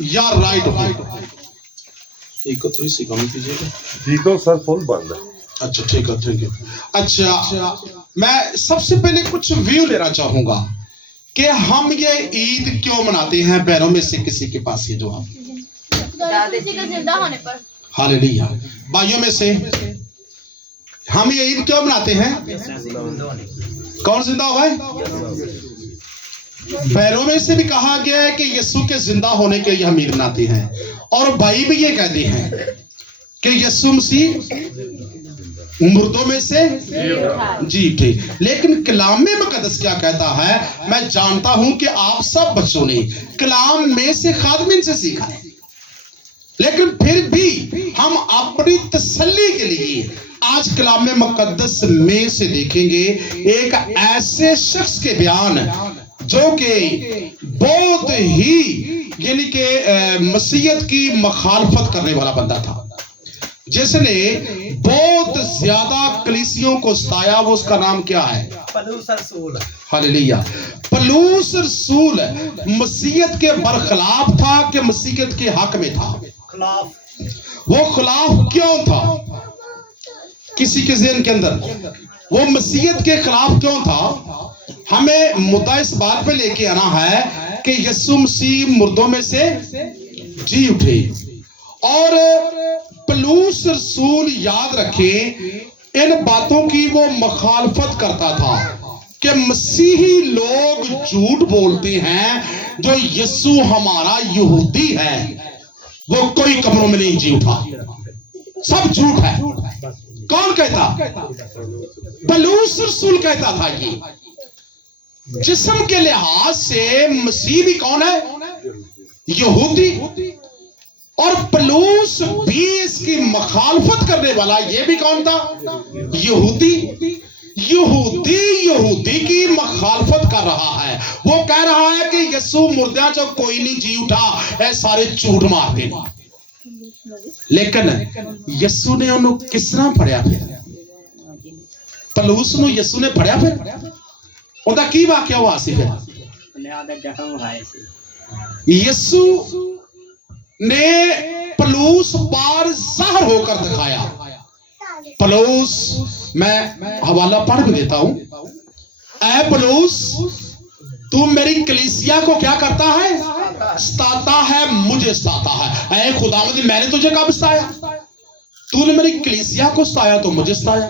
یا رائٹ ہو. ایک کو تھوڑی سی کم کیجیے گا. ٹھیک ہو سر، فل بند ہے. اچھا ٹھیک ہے، تھینک یو. اچھا میں سب سے پہلے کچھ ویو لینا چاہوں گا کہ ہم یہ عید کیوں مناتے ہیں. بیروں میں سے کسی کے پاس یہ جواب؟ کسی کا زندہ ہونے پر. ہاللیلویا. بھائیوں میں سے ہم یہ عید کیوں مناتے ہیں؟ کون زندہ ہوا ہے؟ بیروں میں سے بھی کہا گیا ہے کہ یسوع کے زندہ ہونے کے لیے ہم عید مناتے ہیں، اور بھائی بھی یہ کہتے ہیں کہ یسوع مسیح مردوں میں سے جی اٹھے. لیکن کلام مقدس کیا کہتا ہے؟ میں جانتا ہوں کہ آپ سب بچوں نے کلام میں سے خادمین سے سیکھا ہے، لیکن پھر بھی ہم اپنی تسلی کے لیے آج کلام مقدس میں سے دیکھیں گے ایک ایسے شخص کے بیان جو کہ بہت ہی یعنی کہ مسیحیت کی مخالفت کرنے والا بندہ تھا، جس نے بہت زیادہ کلیسیوں کو ستایا. وہ اس کا نام کیا ہے؟ پلوس رسول. ہاللیلویا. پلوس رسول مسیحیت کے برخلاف تھا کہ مسیحیت کے حق میں تھا؟ خلاف. وہ خلاف کیوں تھا؟ کسی کے ذہن کے اندر وہ مسیحیت کے خلاف کیوں تھا؟ ہمیں مدعا اس بات پہ لے کے آنا ہے کہ یسوع مسیح مردوں میں سے جی اٹھے. اور پلوس رسول یاد رکھیں ان باتوں کی وہ مخالفت کرتا تھا کہ مسیحی لوگ جھوٹ بولتے ہیں جو یسوع ہمارا یہودی ہے وہ کوئی قبروں میں نہیں جی اٹھا، سب جھوٹ ہے. کون کہتا؟ پلوس رسول کہتا تھا. یہ جسم کے لحاظ سے مسیح بھی کون ہے؟ یہودی. اور پلوس بھی اس کی مخالفت کرنے والا یہ بھی کون تھا؟ یہودی. یہودی کی مخالفت کر رہا ہے. وہ کہہ رہا ہے کہ یسوع مردیاں جو کوئی نہیں جی اٹھا، اے سارے جھوٹ مارتے ہیں. لیکن یسوع نے انہوں کس طرح پڑھیا؟ پھر پلوس نو یسوع نے پڑھیا. پھر انہوں کی واقعہ ہوا سی؟ پھر یسوع نے پلوس بار ظاہر ہو کر دکھایا. پلوس میں حوالہ پڑھ بھی دیتا ہوں. اے پلوس تو میری کلیسیا کو کیا کرتا ہے؟ ستاتا ہے، مجھے ستاتا ہے. اے خداوند میں نے تجھے کب ستایا؟ تو نے میری کلیسیا کو ستایا تو مجھے ستایا.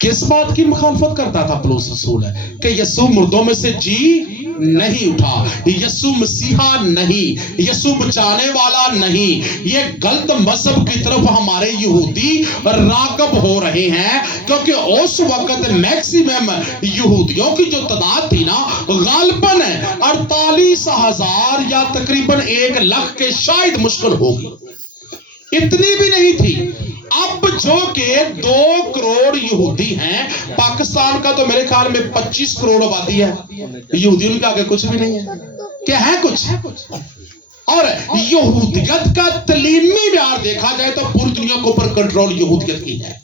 کس بات کی مخالفت کرتا تھا پلوس رسول ہے؟ کہ یسوع مردوں میں سے جی نہیں اٹھا، یسوع مسیحا نہیں، یسوع بچانے والا نہیں. یہ غلط مذہب کی طرف ہمارے یہودی راغب ہو رہے ہیں، کیونکہ اس وقت میکسیمم یہودیوں کی جو تعداد تھی نا غالباً 48,000 یا تقریباً 1 لاکھ کے شاید مشکل ہوگی، اتنی بھی نہیں تھی. اب جو کہ 2 کروڑ یہودی ہیں، پاکستان کا تو میرے خیال میں 25 کروڑ آبادی ہے، یہودیوں کے آگے کچھ بھی نہیں ہے. کیا ہے کچھ؟ اور یہودیت کا تعلیمی معیار دیکھا جائے تو پوری دنیا کے اوپر کنٹرول یہودیت کی ہے.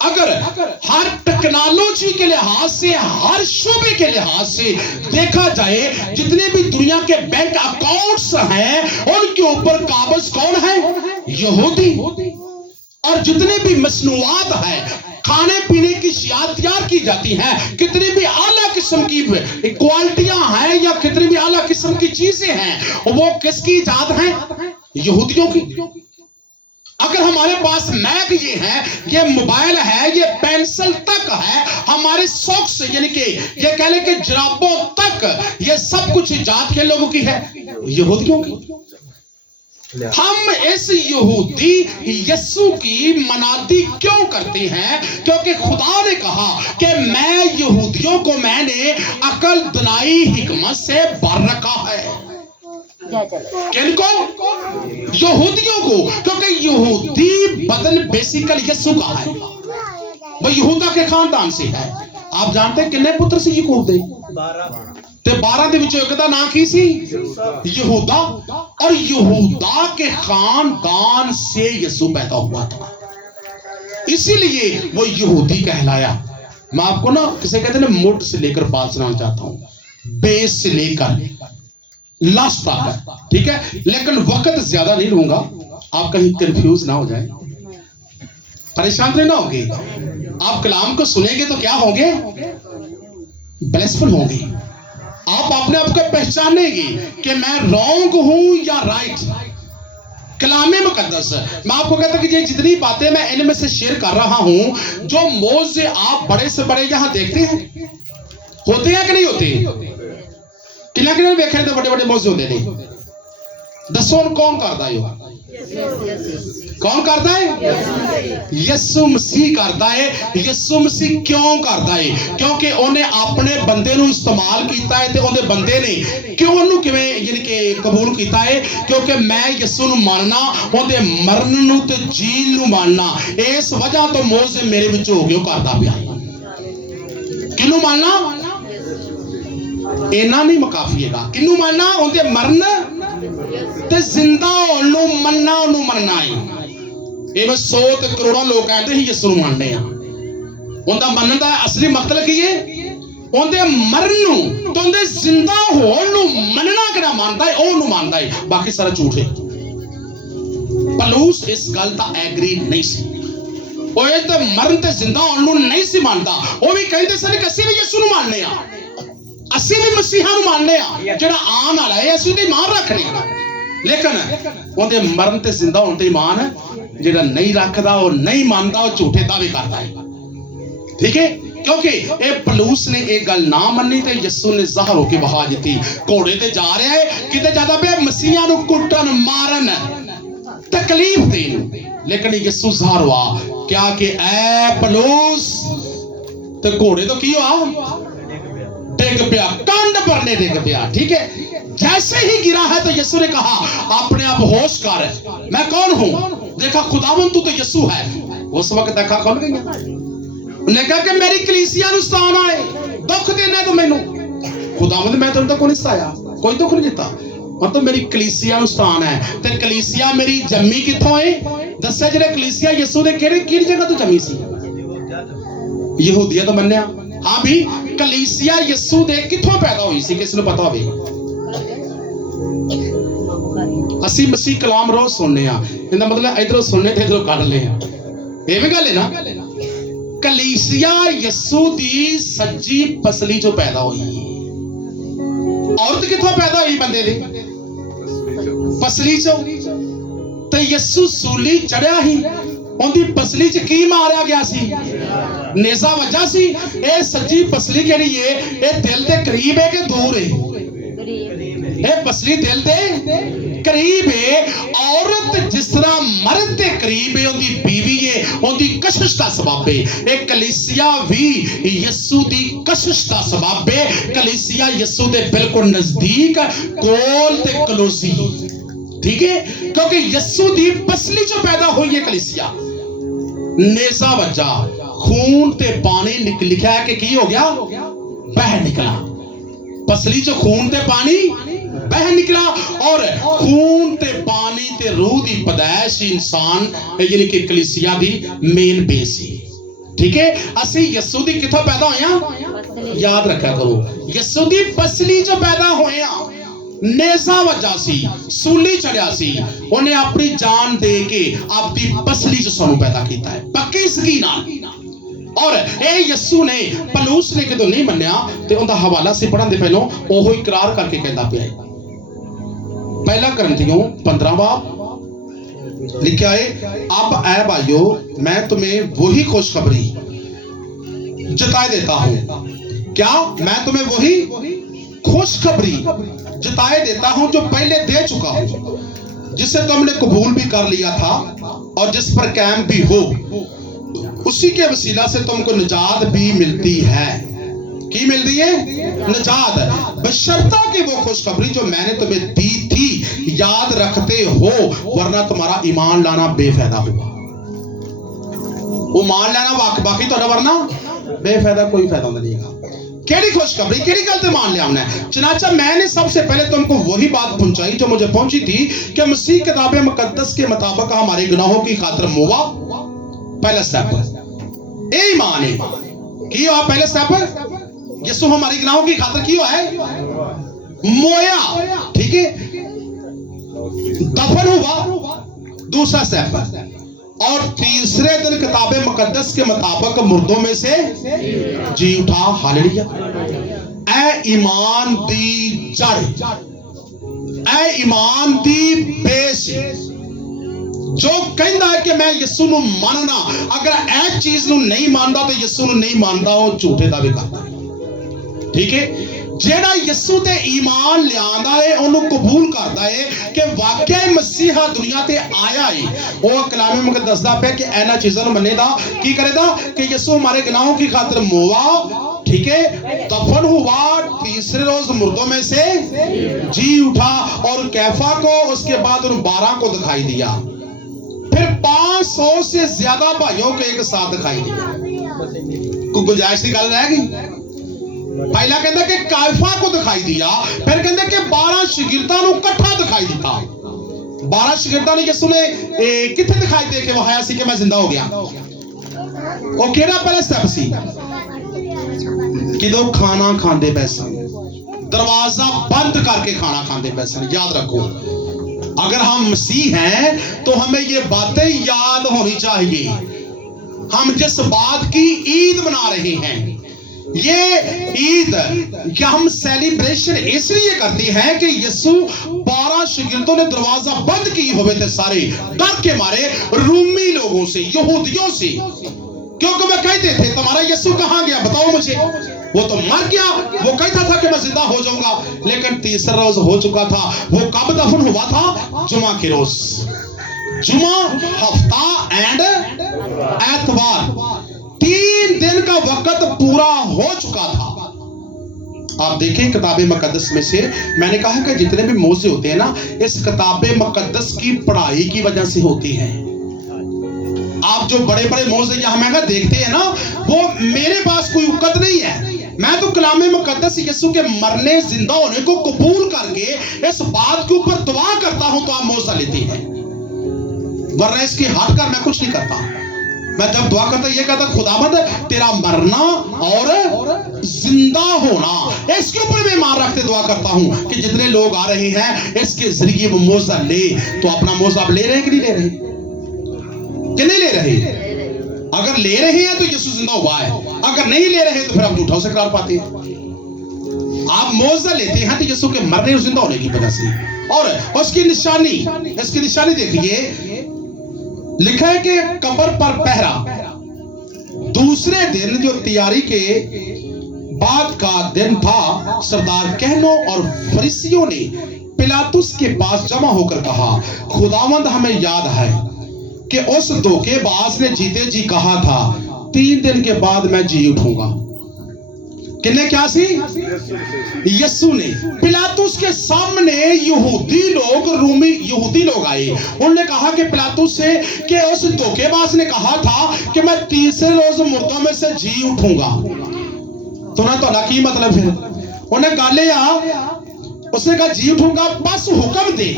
اگر ہر ٹیکنالوجی کے لحاظ سے، ہر شعبے کے لحاظ سے دیکھا جائے، جتنے بھی دنیا کے بینک اکاؤنٹس ہیں ان کے اوپر قابض کون ہے؟ یہودی. اور جتنے بھی مصنوعات ہیں، کھانے پینے کی اشیاء تیار کی جاتی ہیں، کتنی بھی اعلیٰ قسم کی کوالٹیاں ہیں یا کتنی بھی اعلیٰ قسم کی چیزیں ہیں، وہ کس کی ایجاد ہیں؟ یہودیوں کی. اگر ہمارے پاس میک یہ ہے، یہ موبائل ہے، یہ پینسل تک ہے، ہمارے سوکس یعنی کہ یہ کہہ لیں کہ جرابوں تک، یہ سب کچھ ایجاد کے لوگوں کی ہے؟ یہودیوں کی. ہم اس یہودی یسوع کی منادی کیوں کرتے ہیں؟ کیونکہ خدا نے کہا کہ میں یہودیوں کو میں نے عقل، دانائی، حکمت سے بھر رکھا ہے. کن کو؟ یہودیوں کو. کیونکہ یہودی بدل بیسیکل یسوع کا ہے، وہ یہودا کے خاندان سے ہے. آپ جانتے ہیں کتنے پتر سے یعقوب دے؟ 12 دے وچوں ایک دا نام کی سی؟ یہودا. اور یہودا کے خاندان سے یسوع پیدا ہوا تھا، اسی لیے وہ یہودی کہلایا. میں آپ کو نا کسے کہتے ہیں مڈ سے لے کر بات سنانا چاہتا ہوں، بیس سے لے کر लास्ट तक है, ठीक है। लेकिन वक्त ज्यादा नहीं लूंगा, आप कहीं कंफ्यूज ना हो जाए, परेशान तो ना होंगे। आप कलाम को सुनेंगे तो क्या होंगे? ब्लेसफुल होंगे। आप अपने आप को पहचानेंगे कि मैं रॉन्ग हूं या राइट। कलामे मुकद्दस, मैं आपको कहता कि ये जितनी बातें मैं इनमें से शेयर कर रहा हूं, जो मौजे आप बड़े से बड़े यहां देखते हैं, होते हैं कि नहीं होते? किन्ना किन्ना देखे तो बड़े बड़े मौजे होते नहीं। दसो कौन करता है? कौन करता है? यीशु मसीह करता है। यीशु मसीह क्यों करता है? क्योंकि उन्हें अपने बंदे नूं इस्तेमाल किया है, ते उहदे बंदे ने क्यों उन्होंने किवें यानी कि कबूल किया है? क्योंकि मैं यीशु नूं मानना, उहदे मरन नूं ते जीण नूं मानना, इस वजह तो मौजे मेरे विच हो गए करदा पिया। किनू मानना? इना नहीं मुकाफीएगा। किनू मानना? उहदे मरन ते जिंदा होण नूं मनना, उहनूं मनना है। इवें 100 ते करोड़ां लोग कहते ही यीशु नूं मानने आ। उहदा मनन दा असली मतलब की है? उहदे मरन नूं ते उहदे जिंदा होण नूं मनना किहड़ा मानदा है, ओहनूं मानदा है, बाकी सारा झूठ है। पलूस इस गल दा एग्री नहीं सी। ਉਹ ਇਹ ਤੇ ਮਰਨ ਤੇ ਜ਼ਿੰਦਾ ਹੋਣ ਨੂੰ ਨਹੀਂ ਸੀ ਮੰਨਦਾ। ਉਹ ਵੀ ਕਹਿੰਦੇ ਸਨ ਕਿ ਅਸੀਂ ਵੀ ਯਿਸੂ ਨੂੰ ਮੰਨਦੇ ਆ, ਅਸੀਂ ਵੀ ਮਸੀਹਾ ਨੂੰ ਮੰਨਦੇ ਆ, ਜਿਹੜਾ ਆਉਣ ਵਾਲਾ ਹੈ ਅਸੀਂ ਉਹਦੀ ਇਮਾਨ ਰੱਖਦੇ ਆ। ਲੇਕਿਨ ਉਹਦੇ ਮਰਨ ਤੇ ਜ਼ਿੰਦਾ ਹੋਣ ਤੇ ਇਮਾਨ ਜਿਹੜਾ ਨਹੀਂ ਰੱਖਦਾ, ਉਹ ਨਹੀਂ ਮੰਨਦਾ, ਉਹ ਝੂਠੇ ਦਾਅਵੇ ਕਰਦਾ ਹੈ। ਠੀਕ ਹੈ, ਕਿਉਂਕਿ ਇਹ ਪਲੂਸ ਨੇ ਇਹ ਗੱਲ ਨਾ ਮੰਨੀ ਤੇ ਯਿਸੂ ਨੇ ਜ਼ਾਹਰ ਹੋ ਕੇ ਵਹਾ ਦਿੱਤੀ। ਘੋੜੇ ਤੇ ਜਾ ਰਿਹਾ ਹੈ, ਕਿਤੇ ਜ਼ਿਆਦਾ ਪਿਆ ਮਸੀਹਾ ਨੂੰ ਕੁੱਟਣ, ਮਾਰਨ, ਤਕਲੀਫ ਦੇਣ, लेकिन यीशु ज़ाहिर हुआ क्या कि ऐ पलूस, तो घोड़े तो की हुआ? डिग पिया, कंड भरने डिग पिया। ठीक है, जैसे ही गिरा है तो यीशु ने कहा अपने आप होश कर, मैं कौन हूं? देखा खुदावन तू तो यीशु है। उस वक्त देखा खुल गई। उन्हें कहा कि मेरी कलीसिया नूं सताना है, दुख देना तो मैनू। खुदावन मैं तुम तो कोई नहीं सताया, कोई दुख नहीं दिता, और तो मेरी कलीसिया नूं सताना है। ते कलीसिया मेरी जम्मी किथों है? दस्या जिहड़े कलीसिया यीशु दे किहड़ी जगह तो जमी सी? यहूदिया तो मन्निया। हाँ भी, कलीसिया यीशु दे किथों पैदा हुई सी? किस नूं पता होवे? असी मसीह कलाम रोज सुनने आ, इहदा मतलब इधरों सुनने ते इधरों कढ ले आ। ये भी गल है ना? कलीसिया यीशु दी सज्जी पसली चों पैदा हुई। औरत किथों पैदा हुई? बंदे दी पसली चों। ते यीशु सूली चढ़िया ही, उनकी पसली च की मारिया गया सी? नेज़ा वजा सी। ये सज्जी पसली केड़ी है? ये दिल के करीब है कि दूर है? ये पसली दिल के करीब है। औरत जिस तरह मर्द के करीब है, उनकी बीवी है, उनकी कशिश का सबब है। एक कलीसिया भी यीशु दी कशिश का सबब है। कलीसिया यीशु दे बिल्कुल नजदीक, कोल ते कलोसी। ठीक है, क्योंकि यीशु दी पसली जो पैदा हुई है कलीसिया। नेज़ा वजा, खून ते पानी लिखा है कि की हो गया? बह निकला। पसली जो खून ते पानी बह निकला, और खून ते पानी ते रूह दी पैदाइश इंसान यानी कि कलीसिया दी मेन बेस है। ठीक है, असी यीशु दी किथों पैदा होया? याद रखा करो, यीशु दी पसली जो पैदा होया। नेज़ा वजा सी, सूली चढ़िया सी, उन्हें अपनी जान दे के अपनी पसली च सानू पैदा किया है, पक्की सगी नाल। और ए यीशु ने, पलूस ने कदों नहीं मन्निया ते उनका हवाला से पढ़न दे पहलों ओहो इकरार करके कहता पिया। पहला करंथियों 15 बाब लिखा है, अब ऐ भाइयों मैं तुम्हें वही खुशखबरी जताए देता हूं। क्या? मैं तुम्हें वही खुशखबरी जताए देता हूं जो पहले दे चुका हूं, जिसे तुमने कबूल भी कर लिया था और जिस पर कायम भी हो। उसी के वसीला से तुमको निजात भी मिलती है। की मिलती है? निजात, बशर्ता कि वो खुशखबरी जो मैंने तुम्हें दी थी याद रखते हो, वरना तुम्हारा ईमान लाना बेफायदा होगा। वो मान लेना बाकी तो वरना बेफायदा, कोई फायदा नहीं है। केड़ी खुशखबरी, केड़ी गल ते मान लिया हमने? चनाचा मैंने सबसे पहले तुमको वही बात पहुंचाई जो मुझे पहुंची थी कि मसीह किताब मुकद्दस के मुताबिक हमारे गुनाहों की खातिर मोवा। पहला स्टेप ए ईमान है। की हुआ पहले स्टेप? यीशु हमारी गुनाहों की खातिर की हुआ है? मोया। ठीक है, दफन हुआ, दूसरा स्टेप, और तीसरे दिन किताब मुकद्दस के मुताबिक मुर्दों में से जी उठा। हालेलुया। ऐ ईमान दी जड़, ऐ ईमान दी बेस, जो कहता है कि मैं यीशु ਨੂੰ ਮੰਨਣਾ, अगर ऐ चीज ਨੂੰ नहीं ਮੰਨਦਾ तो यीशु ਨੂੰ नहीं ਮੰਨਦਾ, ਉਹ ਝੂਠੇ ਦਾਅਵੇ ਕਰਦਾ ਹੈ। ठीक है, ਜਿਹੜਾ ਯਿਸੂ ਤੇ ਈਮਾਨ ਲਿਆਂਦਾ ਹੈ ਉਹਨੂੰ ਕਬੂਲ ਕਰਦਾ ਹੈ ਕਿ ਵਾਕਿਆ ਮਸੀਹਾ ਦੁਨੀਆ ਤੇ ਆਇਆ ਹੈ, ਉਹ ਕਲਾਮੇ ਮੁਕੱਦਸ ਦੱਸਦਾ ਪਿਆ ਕਿ ਇਹਨਾਂ ਚੀਜ਼ਾਂ ਨੂੰ ਮੰਨੇਦਾ, ਕੀ ਕਰੇਦਾ कि यीशु हमारे गुनाहों की खातिर मोवा, ठीक है, दफन हुआ, तीसरे रोज मुर्दों में से जी उठा, और कैफा को उसके बाद उन 12 को दिखाई दिया, फिर 500 से ज्यादा भाइयों को एक साथ दिखाई दिया। कोई गुंजाइश की गल रह गई? पहला कहता कि कायफा को दिखाई दिया, फिर कहते कि 12 शागिर्दां ਨੂੰ ਇਕੱਠਾ ਦਿਖਾਈ ਦਿੱਤਾ। 12 शागिर्दां ਨੂੰ ਯਿਸੂ ਨੇ ਕਿੱਥੇ ਦਿਖਾਈ ਦੇ ਕੇ ਵਹਾਇਆ ਸੀ ਕਿ ਮੈਂ ਜ਼ਿੰਦਾ ਹੋ ਗਿਆ? ਉਹ ਕਿਹੜਾ ਪਹਿਲਾ ਸਟੈਪ ਸੀ? ਕਿਦੋਂ ਖਾਣਾ ਖਾਂਦੇ ਪਏ ਸਨ, दरवाजा बंद करके खाना खाते पए सन। याद रखो, अगर हम मसीह हैं तो हमें ये बातें याद होनी चाहिए। हम जिस बात की ईद मना रहे हैं, ये ईद क्या हम सेलिब्रेशन इसलिए करती है कि यीशु 12 शागिर्दों ने दरवाजा बंद किए हुए थे, सारे डर के मारे रूमी लोगों से, यहूदियों से, क्योंकि वे कहते थे तुम्हारा यीशु कहां गया, बताओ मुझे। वो तो मर गया, वो कहता था कि मैं जिंदा हो जाऊंगा, लेकिन तीसरा रोज हो चुका था। वो कब दफन हुआ था? जुमा के रोज। जुमा, हफ्ता एंड एतवार, 3 दिन का वक्त पूरा हो चुका था। आप देखें किताब मुकद्दस में से, मैंने कहा कि जितने भी मौजे होते हैं ना, इस किताब मुकद्दस की पढ़ाई की वजह से होती है। आप जो बड़े बड़े मौजे यहाँ महंगा देखते हैं ना, वो मेरे पास कोई औकात नहीं है। मैं तो कलामे मुकद्दस यीशु के मरने जिंदा होने को कबूल करके इस बात के ऊपर दुआ करता हूं, तो आप मौजा लेते हैं, वरना इसके हट कर मैं कुछ नहीं करता। मैं जब दुआ करता ये कहता खुदावंद तेरा मरना और जिंदा होना, इसके ऊपर मैं ईमान रखते दुआ करता हूं कि जितने लोग आ रहे हैं इसके जरिए वो मौजा ले। तो अपना मौजा आप ले रहे हैं कि नहीं ले रहे? कि नहीं ले रहे? अगर ले रहे हैं तो यीशु जिंदा हुआ है, अगर नहीं ले रहे तो फिर आप झूठा से करार पाते हैं। आप मौजा लेते हैं तो यीशु के मरने और जिंदा होने की वजह से। और उसकी निशानी, इसकी निशानी देखिए, लिखा है कि कब्र पर पहरा। दूसरे दिन जो तैयारी के बाद का दिन था, सरदार कहनों और फरीसियों ने पिलातुस के पास जमा होकर कहा, खुदावंद हमें याद है कि उस धोखेबाज ने जीते जी कहा था 3 दिन के बाद मैं जी उठूंगा। किन्ने क्या सी? यीशु ने। पिलातुस के सामने यहूदी लोग, रूमी यहूदी लोग आए, उन्होंने कहा कि पिलातुस से कि उस धोखेबाज ने कहा था कि मैं तीसरे रोज मुर्दों में से जी उठूंगा। तो ना तो की मतलब फिर उन्हें गाले उसने कहा जी उठूंगा, बस हुक्म दे,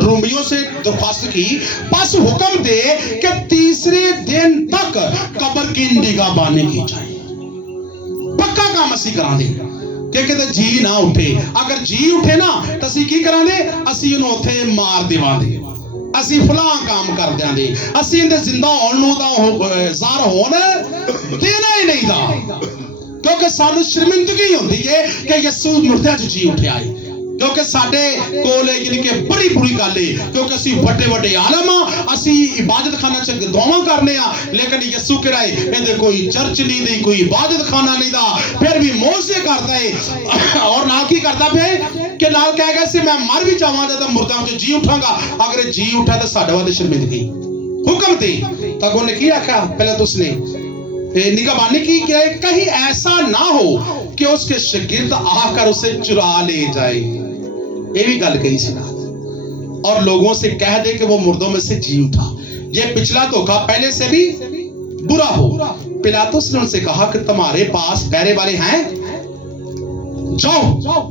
रोमियों से दरख्वास्त की, बस हुक्म दे कि तीसरे दिन तक कब्र की निगाहबानी की जाए। पक्का काम असी करा दे कि किते जी ना उठे। अगर जी उठे ना तो असी की करा दे, असी उन्हें उत्थे मार देवांगे, असी फलां काम कर देंगे, असी इनके जिंदा होने दा ज़ार होने देना ही नहीं था, क्योंकि सानू शर्मिंदगी होती है कि यीशु मुर्दे च जी उठे आए। क्योंकि साडे कोल यानी कि बड़ी बुरी गल है, क्योंकि असी बड़े बड़े आलम हाँ, असी इबादत खाना च दुआवां करने आ, लेकिन यीशु किहड़ा है, इहदे कोई चर्च नहीं दी, कोई इबादत खाना नहीं दा, फिर भी मौजे करता है। और नाल की करता पे कि नाल कह गया से मैं मर भी जावांगा तो मुर्दां च जी उठांगा। अगर जी उठा तो साडे वास्ते शर्मिंदगी। हुक्म दे तब उन्हें की आख्या, पहले तो उसने निगहबानी की कि कहीं ऐसा ना हो कि उसके शागिर्द आकर उसे चुरा ले जाए। ये भी गल कही सी ना, और लोगों से कह दे कि वो मुर्दों में से जी उठा। ये पिछला धोखा पहले से भी बुरा हो। पिलातुस ने उनसे कहा कि तुम्हारे पास पहरे वाले हैं, जाओ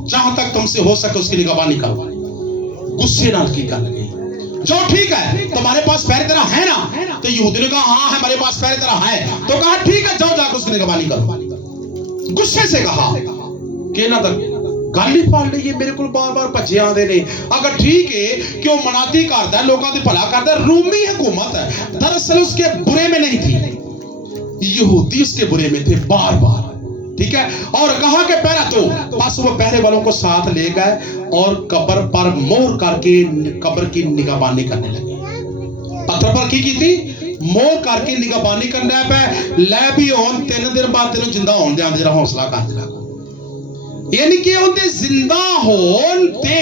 जहां तक तुमसे हो सके उसकी निगहबानी करो। गुस्से नाल की गल गई, जाओ ठीक है तुम्हारे पास पहरे तेरा है ना? तो यहूदी ने कहा हाँ हमारे पास पहरे तेरा है। तो कहा ठीक है जाओ जाकर उसकी निगहबानी करो। गुस्से से कहा कि ना तक ਗੱਲ ਹੀ ਫੜ ਲਈ ਮੇਰੇ ਕੋਲ ਬਾਰ-ਬਾਰ ਭੱਜੇ ਆਉਂਦੇ ਨੇ। अगर ठीक है कि वो मनाती करता है, लोगों की भला करता है, रूमी हुकूमत है, दरअसल उसके बुरे में नहीं थी, यहूदी उसके बुरे में थे बार बार, ठीक है। और कहा कि पहरा तो बस वो पहरे वालों को साथ ले गए और कब्र पर मोहर करके कब्र की निगहबानी करने लगे। पत्थर पर की थी? मोहर करके निगहबानी करने पे लै भी होन 3 दिन बाद तेन जिंदा होने दे, जरा हौसला कर दे, यानी कि उनके जिंदा होन ते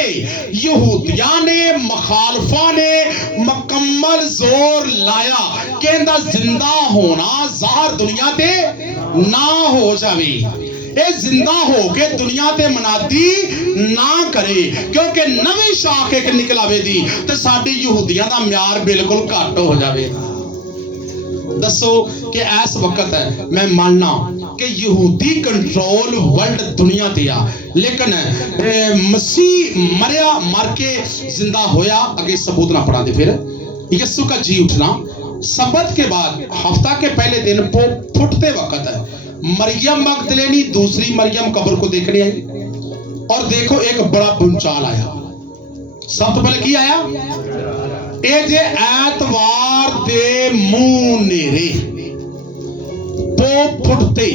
यहूदियां ने मुखालफा ने मुकम्मल जोर लाया कि इनका जिंदा होना ज़ाहिर दुनिया ते ना हो जावे, ये जिंदा हो के दुनिया ते मनादी ना करे, क्योंकि नवी शाख एक निकल आवे दी ते साडी यहूदियां दा म्यार बिल्कुल घट हो जावेगा। दसो कि इस वक्त है मैं मानना कि यहूदी कंट्रोल वर्ल्ड दुनिया ते आ, लेकिन मसीह मरिया मर के जिंदा होया, अगे सबूत ना पढ़ा दे। फिर यीशु का जी उठना सबत के बाद हफ्ता के पहले दिन फुटते वक्त है, मरियम मगदलेनी दूसरी मरियम कब्र को देखने आई और देखो एक बड़ा भूचाल आया। सब तो पहले की आया? ए जे ऐतवार दे मुंह नेरे फुटते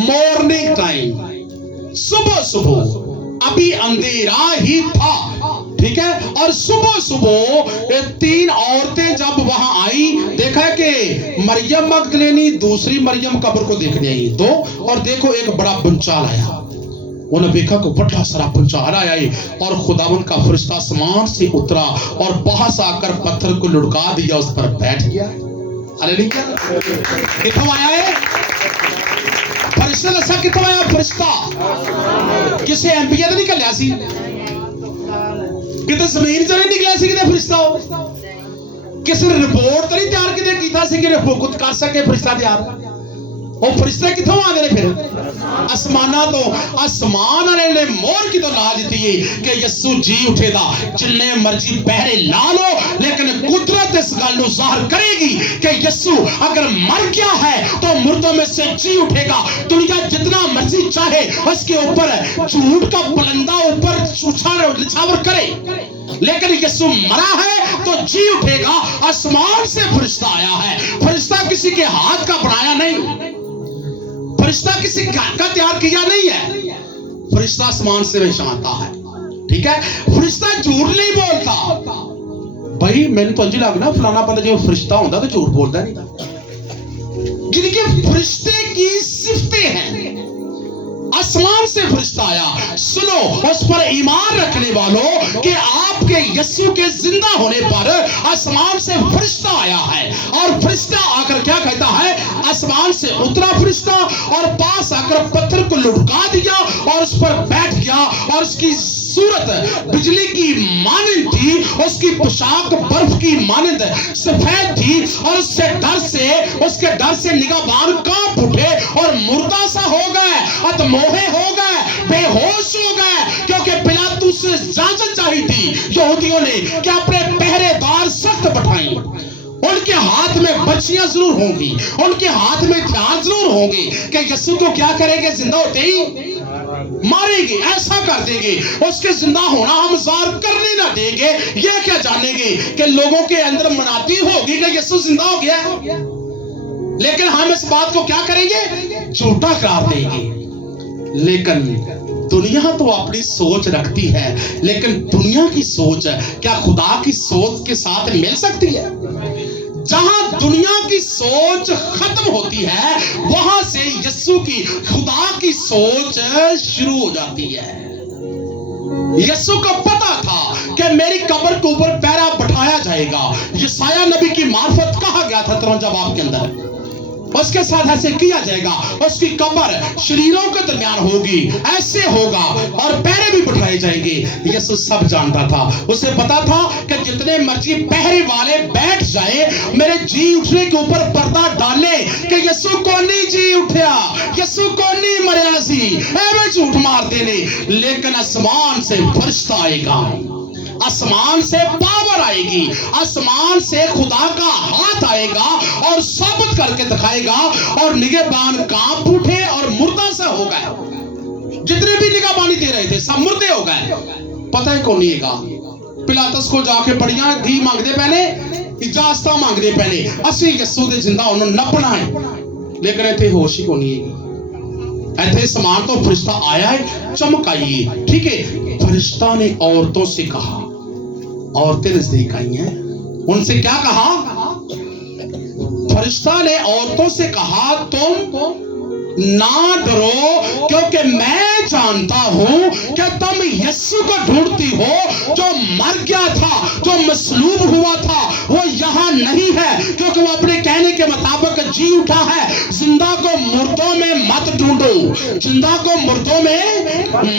मॉर्निंग टाइम, सुबह सुबह अभी अंधेरा ही था, ठीक है। और सुबह सुबह 3 औरतें जब वहां आई, देखा कि मरियम मगदलेनी दूसरी मरियम कब्र को देखने आई 2, और देखो एक बड़ा भूचाल आया। उन्हें देखा कि बड़ा सारा भूचाल आया है और खुदावन का फरिश्ता आसमान से उतरा और पास आकर पत्थर को लुढ़का दिया, उस पर बैठ गया। हालेलुया। किथों आया है फरिश्ता? दसा किथों आया फरिश्ता? किसी एमपी तो नहीं कलिया सी, किते जमीन च नहीं निकलिया सी, किते फरिश्ता किसी ने रिपोर्ट तो नहीं तैयार किते कीता सी कि रिपोर्ट कर सके फरिश्ता तैयार। वो फरिश्ते किथों आ गए? फिर आसमाना तो, आसमान वाले ने मोहर की तो ला दी है कि यीशु जी उठेगा। जिन्ने मर्जी पहरे ला लो, लेकिन कुदरत इस गल को जाहिर करेगी कि यीशु अगर मर गया है तो मुर्दों में से जी उठेगा। दुनिया जितना मर्जी चाहे उसके ऊपर झूठ का बुलंदा ऊपर निछावर करे, लेकिन यीशु मरा है तो जी उठेगा। आसमान से फरिश्ता आया है, फरिश्ता किसी के हाथ का बनाया नहीं, फरिश्ता किसी घर का तैयार किया नहीं है, फरिश्ता आसमान से आता है, ठीक है। फरिश्ता झूठ नहीं बोलता। भाई मैंने तो अंजी लगना फलाना बंदा जो फरिश्ता होता तो झूठ बोलता नहीं। जिनके फरिश्ते की सिफतें हैं, आसमान से फरिश्ता आया। सुनो उस पर ईमान रखने वालों कि आपके यीशु के जिंदा होने पर आसमान से फरिश्ता आया है, और फरिश्ता आकर क्या कहता है? आसमान से उतरा फरिश्ता और पास आकर पत्थर को लुढ़का दिया और उस पर बैठ गया, और उसकी सूरत बिजली की मानंद थी, उसकी पोशाक बर्फ की मानंद सफेद थी, और उसके डर से निगाहबान कांप उठे और मुर्दा सा हो गए, अधमोहे हो गए, बेहोश हो गए, क्योंकि पिलातुस से इजाजत चाहिए थी यहूदियों ने कि अपने पहरेदार सख्त बैठाएं, उनके हाथ में बच्चियां जरूर होंगी, उनके हाथ में हथियार जरूर होंगे कि यीशु को क्या करेंगे? जिंदा होते ही मारेंगे, ऐसा कर देंगे, उसके जिंदा होना हम ज़ाहिर करने ना देंगे। ये क्या जानेंगे कि लोगों के अंदर मनाती होगी कि यीशु जिंदा हो गया, लेकिन हम इस बात को क्या करेंगे? झूठा करार देंगे। लेकिन दुनिया तो अपनी सोच रखती है, लेकिन दुनिया की सोच क्या खुदा की सोच के साथ मिल सकती है? जहां दुनिया की सोच खत्म होती है, वहां से यीशु की खुदा की सोच शुरू हो जाती है। यीशु को पता था कि मेरी कब्र के ऊपर पैरा बैठाया जाएगा। यशायाह नबी की मार्फत कहा गया था 53 बाब के अंदर, उसके साथ ऐसे किया जाएगा, उसकी कब्र शरीरों के दरमियान होगी, ऐसे होगा, और पैरे भी बिठाए जाएंगे। यीशु सब जानता था, उसे पता था कि जितने मर्जी पहरे वाले बैठ जाए, मेरे जी उठने के ऊपर पर्दा डाले कि यीशु को नहीं जी उठा, यीशु को नहीं मरिया सी, ऐਵੇਂ झूठ मार देने, लेकिन आसमान से फरिश्ता आएगा, आसमान से पावर आएगी, आसमान से खुदा का हाथ आएगा और साबित करके दिखाएगा, और निगहबान कांप उठे और मुर्दा सा हो गए। जितने भी निगाहबानी दे रहे थे सब मुर्दे हो गए। पता है कौन नहीं गा पिलातस को जाके बड़ियां घी मांगते पैने, इजाजत मांगते पैने, असी यस्सु दे जिंदा उन्होंने नपना है, लेकिन इतने होश ही को नहीं है। इतने समान तो फरिश्ता आया है, चमक आई है, ठीक है। फरिश्ता ने औरतों से कहा, औरतें नजदीक आई हैं, उनसे क्या कहा? फरिश्ता ने औरतों से कहा तुम ना डरो, क्योंकि मैं जानता हूं कि तुम यीशु को ढूंढती हो जो मर गया था, जो मसलूब हुआ था। वो यहां नहीं है, क्योंकि वो अपने कहने के मुताबिक जी उठा है। जिंदा को मुर्दों में मत ढूंढो, जिंदा को मुर्दों में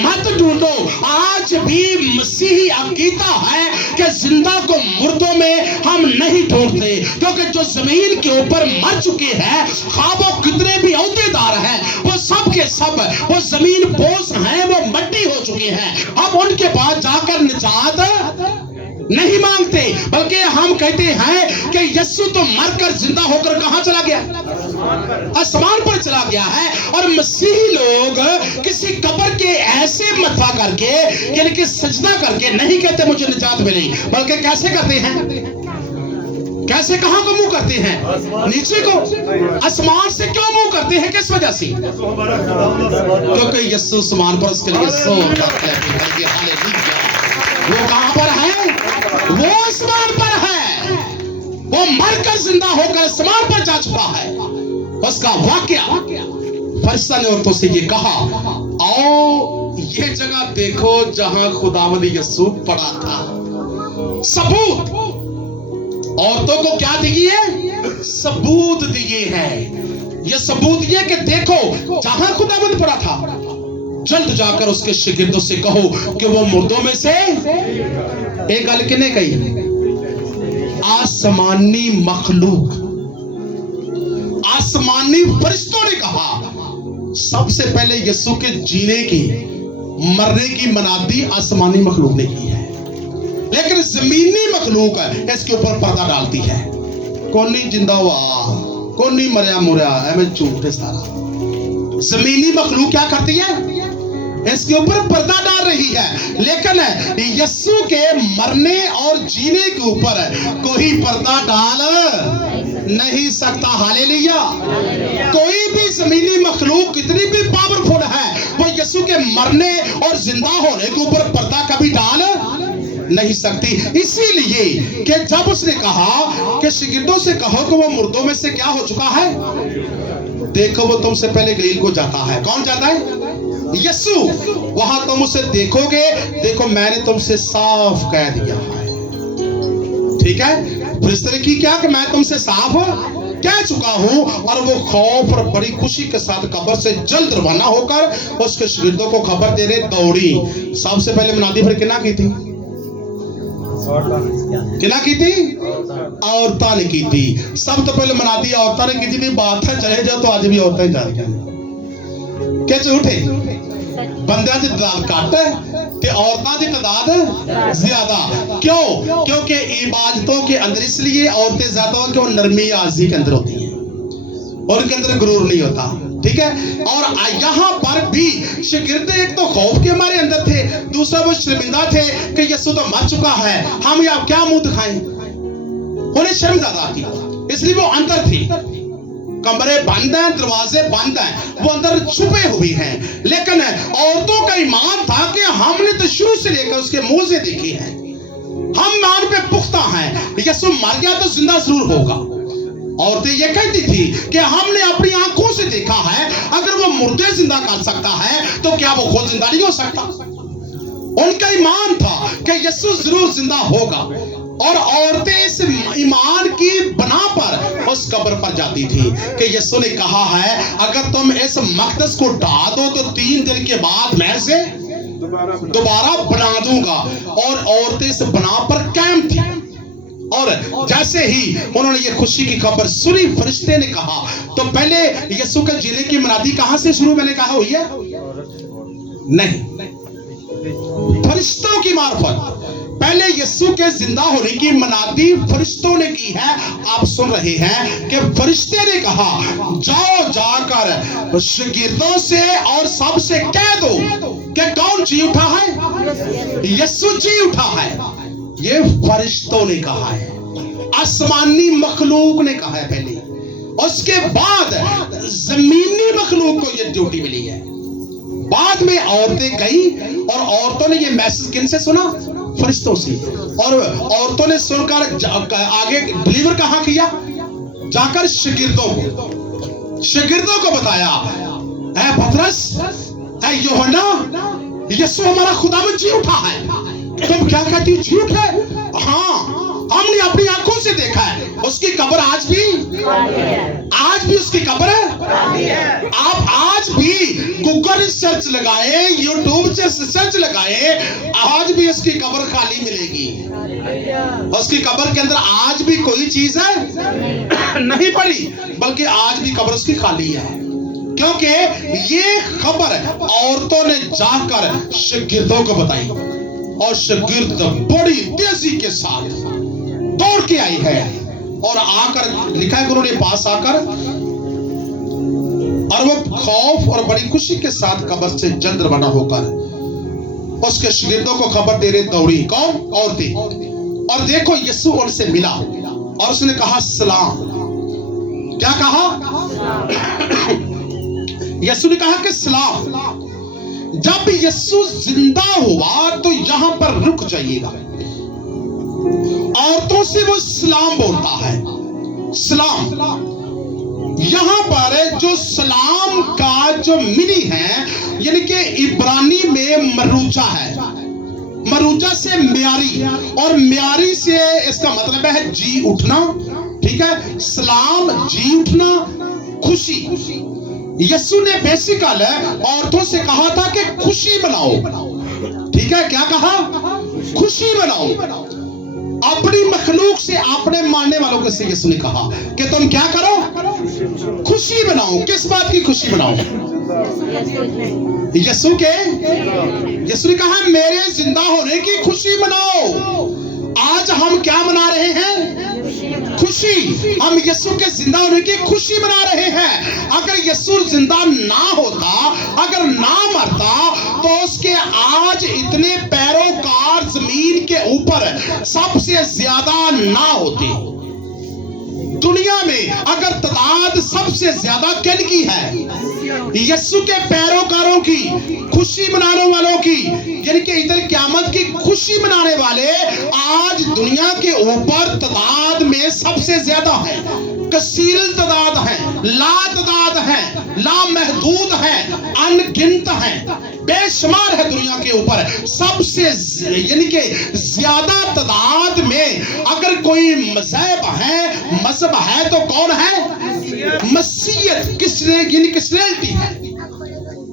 मत ढूंढो। आज भी मसीही अकीदा है कि जिंदा को मुर्दों में हम नहीं ढूंढते, क्योंकि जो जमीन के ऊपर मर चुके हैं, ख्वाबों कितने भी औहदेदार हैं, वो सब के सब वो जमीन बोझ हैं, वो मट्टी हो चुके हैं। अब उनके पास जाकर निजात नहीं मांगते, बल्कि हम कहते हैं कि यीशु तो मरकर जिंदा होकर कहां चला गया? आसमान पर चला गया है। और मसीही लोग किसी कब्र के ऐसे मत्था करके, यानी कि सजदा करके नहीं कहते मुझे निजात मिली, बल्कि कैसे करते हैं? कैसे, कहां को मुंह करते हैं? नीचे को। आसमान से क्यों मुंह करते हैं? किस वजह से? क्योंकि यीशु आसमान पर उसके लिए सो वो कहां पर है? वो आसमान पर है। वो मरकर जिंदा होकर आसमान पर जा चुका है। उसका वाकया फरिश्ता ने औरतों से ये कहा, आओ ये जगह देखो जहां खुदावंद यीशु पड़ा था। सबूत औरतों को क्या दिए? सबूत दिए हैं। ये सबूत ये कि देखो जहां खुदावंद पड़ा था, जल्द जाकर उसके शागिर्दों से कहो कि वो मुर्दों में से एक गल किने कही? आसमानी मखलूक, आसमानी फरिश्तों ने कहा। सबसे पहले यीशु के जीने की, मरने की मनादी आसमानी मखलूक ने की है, लेकिन जमीनी मखलूक इसके ऊपर पर्दा डालती है। कौन नहीं जिंदा हुआ, कौन नहीं मरया मुरया, एवं झूठ है सारा। जमीनी मखलूक क्या करती है? इसके ऊपर पर्दा डाल रही है। लेकिन यीशु के मरने और जीने के ऊपर कोई पर्दा डाल नहीं सकता। हालेलुया। कोई भी जमीनी मखलूक कितनी भी पावरफुल है, वो यीशु के मरने और जिंदा होने के ऊपर पर्दा कभी डाल नहीं सकती। इसीलिए कि जब उसने कहा कि शागिर्दों से कहो कि वो मुर्दों में से क्या हो चुका है, देखो वो तुमसे पहले गलील को जाता है। कौन जाता है? यीशु। वहां तुम उसे देखोगे। देखो मैंने तुमसे साफ कह दिया है, ठीक है। फरिश्ते ने की क्या कि मैं तुमसे साफ कह चुका हूं। और वो खौफ और बड़ी खुशी के साथ कब्र से जल्द रवाना होकर उसके शागिर्दों को खबर देने दौड़ी। सबसे पहले मुनादी फिर किना की थी? किना की थी? औरतां ने की थी। सब तो पहले मुनादी औरतां ने की थी। बात है चले जाओ तो आज भी औरतें जा रही हैं। क्या झूठे? बंदियां की तादाद घट है ते औरतां की तादाद ज्यादा। क्यों? क्योंकि इबादतों के अंदर इसलिए औरतें ज्यादा हो कि वो नरमी आजी के अंदर होती हैं और उनके अंदर गुरूर नहीं होता, ठीक है। और यहाँ पर भी शागिर्द एक तो खौफ के हमारे अंदर थे, दूसरा वो शर्मिंदा थे कि यीशु तो मर चुका है, हम अब क्या मुंह दिखाएं। उन्हें शर्म ज्यादा आती, इसलिए वो अंदर थी। कमरे बंद हैं, दरवाजे बंद हैं, वो अंदर छुपे हुए हैं। लेकिन औरतों का ईमान था कि हमने तो शुरू से लेकर उसके मुंह से देखी है, हम ईमान पे पुख्ता हैं, यीशु मर गया तो जिंदा जरूर होगा। औरतें ये कहती थी कि हमने अपनी आंखों से देखा है, अगर वो मुर्दे जिंदा कर सकता है तो क्या वो खुद जिंदा नहीं हो सकता? उनका ईमान था कि यीशु जरूर जिंदा होगा। और औरतें इस ईमान की बना पर उस कब्र पर जाती थी कि यीशु ने कहा है अगर तुम इस मकदस को ढा दो तो 3 दिन के बाद मैं इसे दोबारा बना दूंगा। और औरतें इस बना पर कायम थी। और जैसे ही उन्होंने ये खुशी की खबर सुनी, फरिश्ते ने कहा तो पहले यीशु के जीने की मनादी कहां से शुरू मैंने कहा हुई है? नहीं, फरिश्तों की मार्फत पहले यीशु के जिंदा होने की मनादी फरिश्तों ने की है। आप सुन रहे हैं कि फरिश्ते ने कहा जाओ जाकर शागिर्दों से और सबसे कह दो कि कौन जी उठा है, यीशु जी उठा है। ये फरिश्तों ने कहा है, आसमानी मखलूक ने कहा है पहले, उसके बाद जमीनी मखलूक को ये ड्यूटी मिली है। बाद में औरतें गई और औरतों ने ये मैसेज किन से सुना? फरिश्तों से। और औरतों ने सुनकर आगे डिलीवर कहाँ किया? जाकर शागिर्दों को बताया, ऐ पतरस, ऐ यूहन्ना, यीशु हमारा खुदावंद जी उठा है। तुम क्या कहती हो, जी उठा है? हाँ, हमने अपनी आंखों से देखा है। उसकी कब्र आज भी उसकी कब्र है। आप आज भी गूगल सर्च लगाए, यूट्यूब से सर्च लगाए, आज भी उसकी कब्र खाली मिलेगी। उसकी कब्र के अंदर आज भी कोई चीज है नहीं पड़ी, बल्कि आज भी कब्र उसकी खाली है। क्योंकि ये खबर औरतों ने जाकर शागिर्दों को बताई और शागिर्द बड़ी तेजी के साथ दौड़ के आई है और आकर लिखा है, उन्होंने पास आकर और वो खौफ और बड़ी खुशी के साथ कब्र से जल्द रवाना होकर उसके शागिर्दों को खबर दे रहे दौड़ी। कौन? औरतें। और देखो यीशु उनसे मिला और उसने कहा सलाम। क्या कहा? यीशु ने कहा कि सलाम। जब यीशु जिंदा हुआ तो यहां पर रुक जाइएगा। औरतों से वो सलाम बोलता है, सलाम। यहां पर जो सलाम का जो मीनिंग है, यानी कि इब्रानी में मरूजा है। मरूजा से म्यारी, और म्यारी से इसका मतलब है जी उठना। ठीक है, सलाम जी उठना, खुशी। यीशु ने बेसिकल औरतों से कहा था कि खुशी मनाओ। ठीक है, क्या कहा? खुशी मनाओ। अपनी मखलूक से, आपने मानने वालों के से यीशु ने कहा कि तुम क्या करो? खुशी मनाओ। किस बात की खुशी मनाओ? यीशु ने कहा मेरे जिंदा होने की खुशी मनाओ। आज हम क्या मना रहे हैं? खुशी। हम यीशु के जिंदा होने की खुशी मना रहे हैं। अगर यीशु जिंदा ना होता, अगर ना मरता, तो उसके आज इतने पैरोकार जमीन के ऊपर सबसे ज्यादा ना होते। दुनिया में अगर तादाद सबसे ज्यादा किनकी है? यीशु के पैरोकारों की, खुशी मनाने वालों की, यानी कि इधर क़यामत की खुशी मनाने वाले आज दुनिया के ऊपर तादाद में सबसे ज्यादा है। कसीर तादाद है, लातादाद है, लामहदूद है, अनगिनत है, बेशुमार है दुनिया के ऊपर। सबसे यानी कि ज्यादा तादाद में अगर कोई मजहब है तो कौन है? मसीहत। किसने? यानी किसनेलिटी है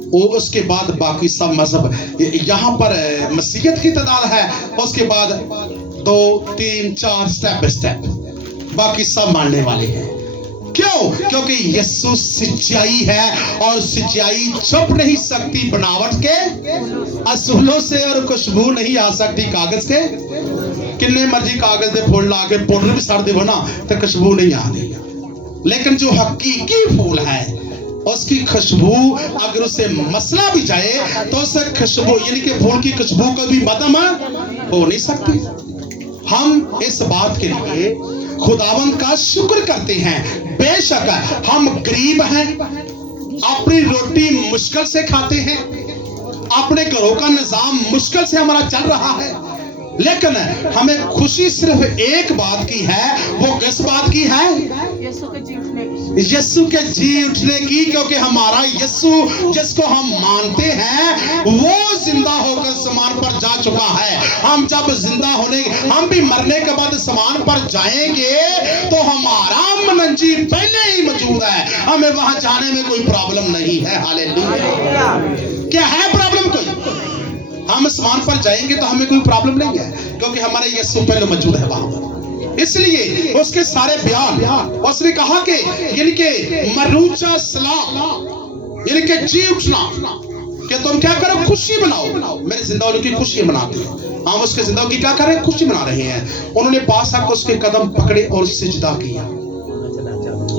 वो। उसके बाद बाकी सब मजहब। यहां पर मसीहत की तादाद है, उसके बाद 2 3 4 स्टेप बाय स्टेप बाकी सब मानने वाले हैं। क्यों? क्योंकि यीशु सच्चाई है और सच्चाई छुप नहीं सकती बनावट के असूलों से, और खुशबू नहीं आ सकती कागज के। किन्ने मर्जी कागज दे फूल ला के पाउडर भी सड़ देवो ना तो खुशबू नहीं आती। लेकिन जो हकीकी फूल है उसकी खुशबू अगर उसे मसला भी जाए तो उस खुशबू यानी कि फूल की खुशबू कभी मदम हो नहीं सकती। हम इस बात के लिए खुदावंद का शुक्र करते हैं। बेशक हम गरीब हैं, अपनी रोटी मुश्किल से खाते हैं, अपने घरों का निजाम मुश्किल से हमारा चल रहा है, लेकिन हमें खुशी सिर्फ एक बात की है। वो किस बात की है? यीशु के जी उठने की। क्योंकि हमारा यीशु जिसको हम मानते हैं वो जिंदा होकर समान पर जा चुका है। हम जब जिंदा होने, हम भी मरने के बाद समान पर जाएंगे तो हमारा मनंजी पहले ही मौजूद है। हमें वहां जाने में कोई प्रॉब्लम नहीं है। हालेलुया। क्या है प्रॉब्लम? कोई? हम आसमान पर जाएंगे तो हमें कोई प्रॉब्लम नहीं है, क्योंकि हमारे यीशु पहले मौजूद है वहां पर। इसलिए उसके सारे बयान उसने कहा कि यानी कि मरूजा सलाम, यानी कि जी उठना, कि तुम क्या करो, खुशी मनाओ। मेरे जिंदा होने की खुशी मनाते हैं, हम उसके जिंदा की क्या कर रहे हैं, खुशी मना रहे हैं। उन्होंने पास आकर उसके कदम पकड़े और सिजदा किया।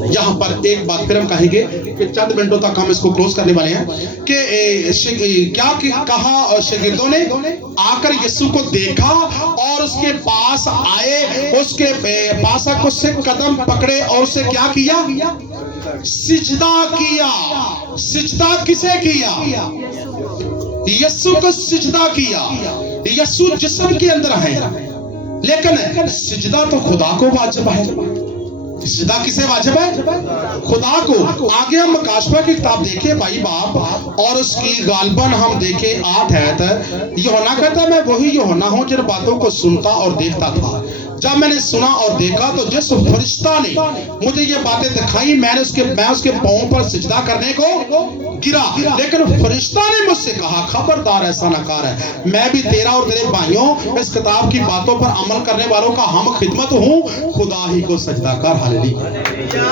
यहाँ पर एक बात फिर हम कहेंगे कि चंद मिनटों तक हम इसको क्लोज करने वाले हैं कि क्या कहा शागिर्दों ने आकर यीशु को देखा और उसके पास आए, उसके पास आकर उससे कदम पकड़े और उसे क्या किया, सिजदा किया। सिजदा किसे किया, यीशु को सिजदा किया। यीशु जिस्म के अंदर है, लेकिन सिजदा तो खुदा को वाजिब है। सिजदा किसे वाजिब है, खुदा को। आगे हम मकाशवा की किताब देखें भाई बाप, और उसकी गालबन हम देखें 8 आयत। यूहन्ना कहता है मैं वही यूहन्ना हूं जिन बातों को सुनता और देखता था। जब मैंने सुना और देखा तो जिस फरिश्ता ने मुझे ये बातें दिखाई, मैं उसके पांव पर सिजदा करने को गिरा। लेकिन फरिश्ता ने मुझसे कहा खबरदार ऐसा न कर, मैं भी तेरा और तेरे भाइयों इस किताब की बातों पर अमल करने वालों का हम खिदमत हूँ, खुदा ही को सजदा कर। हालेलुया।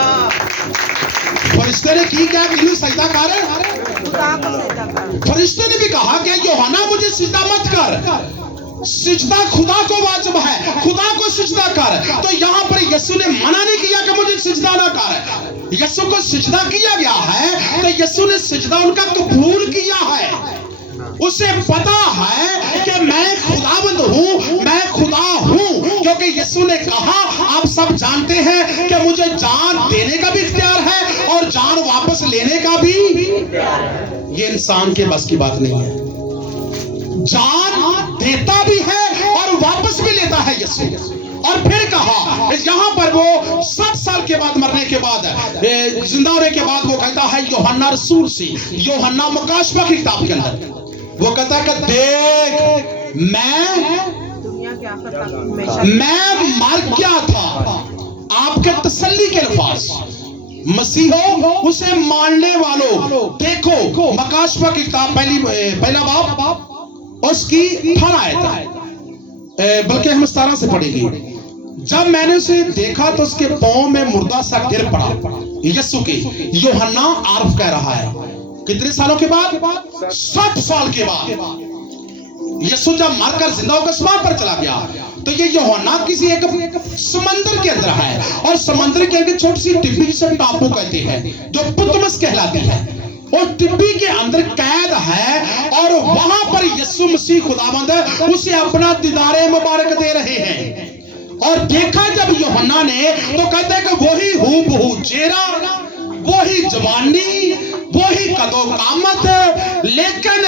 फरिश्ते ने की क्या, सजदा कर। फरिश्ते ने भी कहा कि यूहन्ना मुझे सिजदा मत कर, सिजदा खुदा को वाजिब है, खुदा को सिजदा कर। तो यहाँ पर यीशु ने मना नहीं किया कि मुझे सिजदा ना कर, यीशु को सिजदा किया गया है। तो यीशु ने सिजदा उनका कबूल किया है। उसे पता है कि मैं खुदावंद हूँ, मैं खुदा हूँ, क्योंकि यीशु ने कहा आप सब जानते हैं कि मुझे जान देने का भी इख्तियार है और जान वापस लेने का भी। ये इंसान के बस की बात नहीं है, जान देता भी है और वापस भी लेता है यीशु। और फिर कहा यहाँ पर वो 60 साल के बाद, मरने के बाद, जिंदा होने के बाद वो कहता है यूहन्ना रसूल से, यूहन्ना मकाशवा की किताब के अंदर वो कहता है कि देख मैं मर गया था। आपके तसल्ली के अल्फाज, मसीहो उसे मानने वालों, देखो मकाशवा की किताब पहला बाब उसकी 18 आयत, बल्कि हम 17 से पढ़ेंगे। जब मैंने उसे देखा तो उसके पांव में मुर्दा सा गिर पड़ा। यीशु के यूहन्ना आरफ कह रहा है, कितने सालों के बाद, 60 साल के बाद। यीशु जब मरकर जिंदा होकर आसमान पर चला गया, तो ये यूहन्ना किसी एक समंदर के अंदर है, और समंदर के अंदर छोटी सी टिब्बी जिसे टापू कहते हैं जो पुतमस कहलाती है, और टिब्बी के अंदर कैद है, और वहां पर यीशु मसीह खुदावंद उसे अपना दीदारे मुबारक दे रहे हैं। और देखा जब यूहन्ना ने तो कहते हैं कि वही हूबहू चेहरा, वही जवानी, वही कदो कामत, लेकिन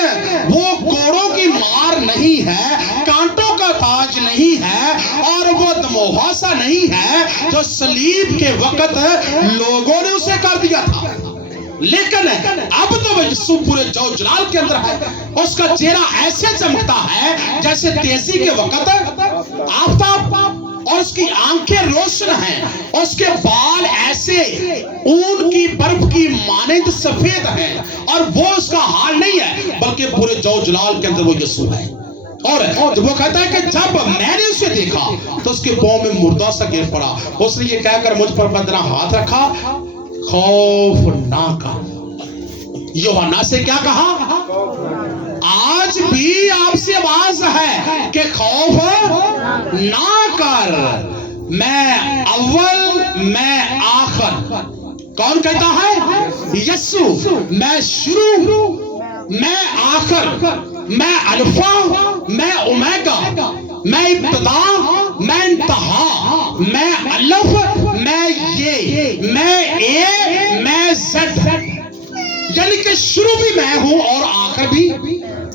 वो कोड़ों की मार नहीं है, कांटों का ताज नहीं है, और वो दमोहासा नहीं है जो सलीब के वक्त लोगों ने उसे कर दिया था। लेकिन अब तो वह यीशु पूरे जो जलाल के अंदर है, उसका चेहरा ऐसे चमकता है जैसे तेजी के वक्त आफताब, और उसकी आंखें रोशन हैं, और उसके बाल ऐसे ऊन की बर्फ की मानिंद सफेद हैं, और वो उसका हाल नहीं है, बल्कि पूरे जो जलाल के अंदर वो यीशु है। और वो कहता है कि जब मैंने उसे देखा तो उसके पांव में मुर्दा सा गिर पड़ा। उसने ये कहकर मुझ पर बदना हाथ रखा, खौफ ना कर। यूहन्ना से क्या कहा, आज भी आपसे आवाज है कि खौफ ना कर, मैं अव्वल मैं आखिर। कौन कहता है, यीशु। मैं शुरू, मैं आखिर, मैं अल्फा, मैं ओमेगा, मैं इब्तिदा, मैं इंतहा, मैं अलफ, मैं ये, मैं ए, मैं ज़ेड। यानी कि शुरू भी मैं हूं और आखिर भी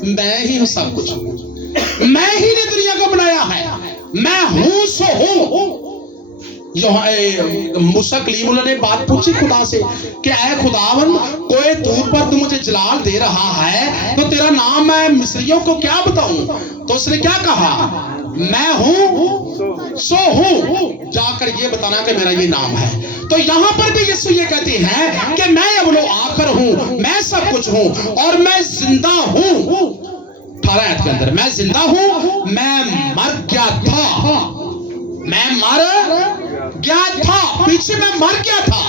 मैं ही हूं। सब कुछ मैं ही ने दुनिया को बनाया है, मैं हूं सो हूं। मूसा कलीमुल्लाह ने बात पूछी खुदा से कि ऐ खुदावन, कोई तूर पर तू मुझे जलाल दे रहा है तो तेरा नाम मैं मिस्रियों को क्या बताऊं? तो उसने क्या कहा, मैं हूं सो हूं, जाकर ये बताना कि मेरा ये नाम है। तो यहां पर भी यीशु ये कहते हैं कि मैं अव्वल आखिर हूं, मैं सब कुछ हूं, और मैं जिंदा हूं। 18 आयत के अंदर मैं जिंदा हूं, मैं मर गया था, मैं मर गया था, पीछे मैं मर गया था,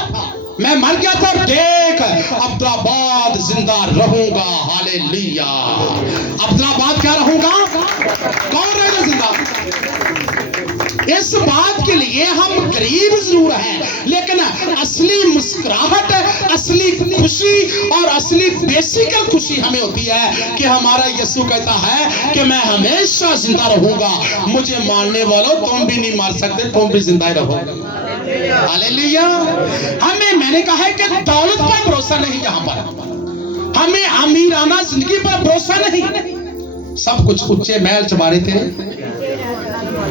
मैं मर गया था, देख अब्दुल्लाबाद जिंदा रहूंगा। हालेलुया। अब्दुल्लाबाद क्या रहूंगा? कौन रहेगा जिंदा? इस बात के लिए हम गरीब जरूर हैं, लेकिन असली मुस्कुराहट, असली खुशी और असली बेसिकल खुशी हमें होती है कि हमारा यीशु कहता है कि मैं हमेशा जिंदा रहूंगा। मुझे मारने वालों, तुम भी नहीं मार सकते, तुम भी जिंदा ही रहोगे। हालेलुया। मैंने कहा है कि दौलत पर भरोसा नहीं, यहाँ पर हमें अमीराना जिंदगी पर भरोसा नहीं। सब कुछ उच्चे महल चबारे थे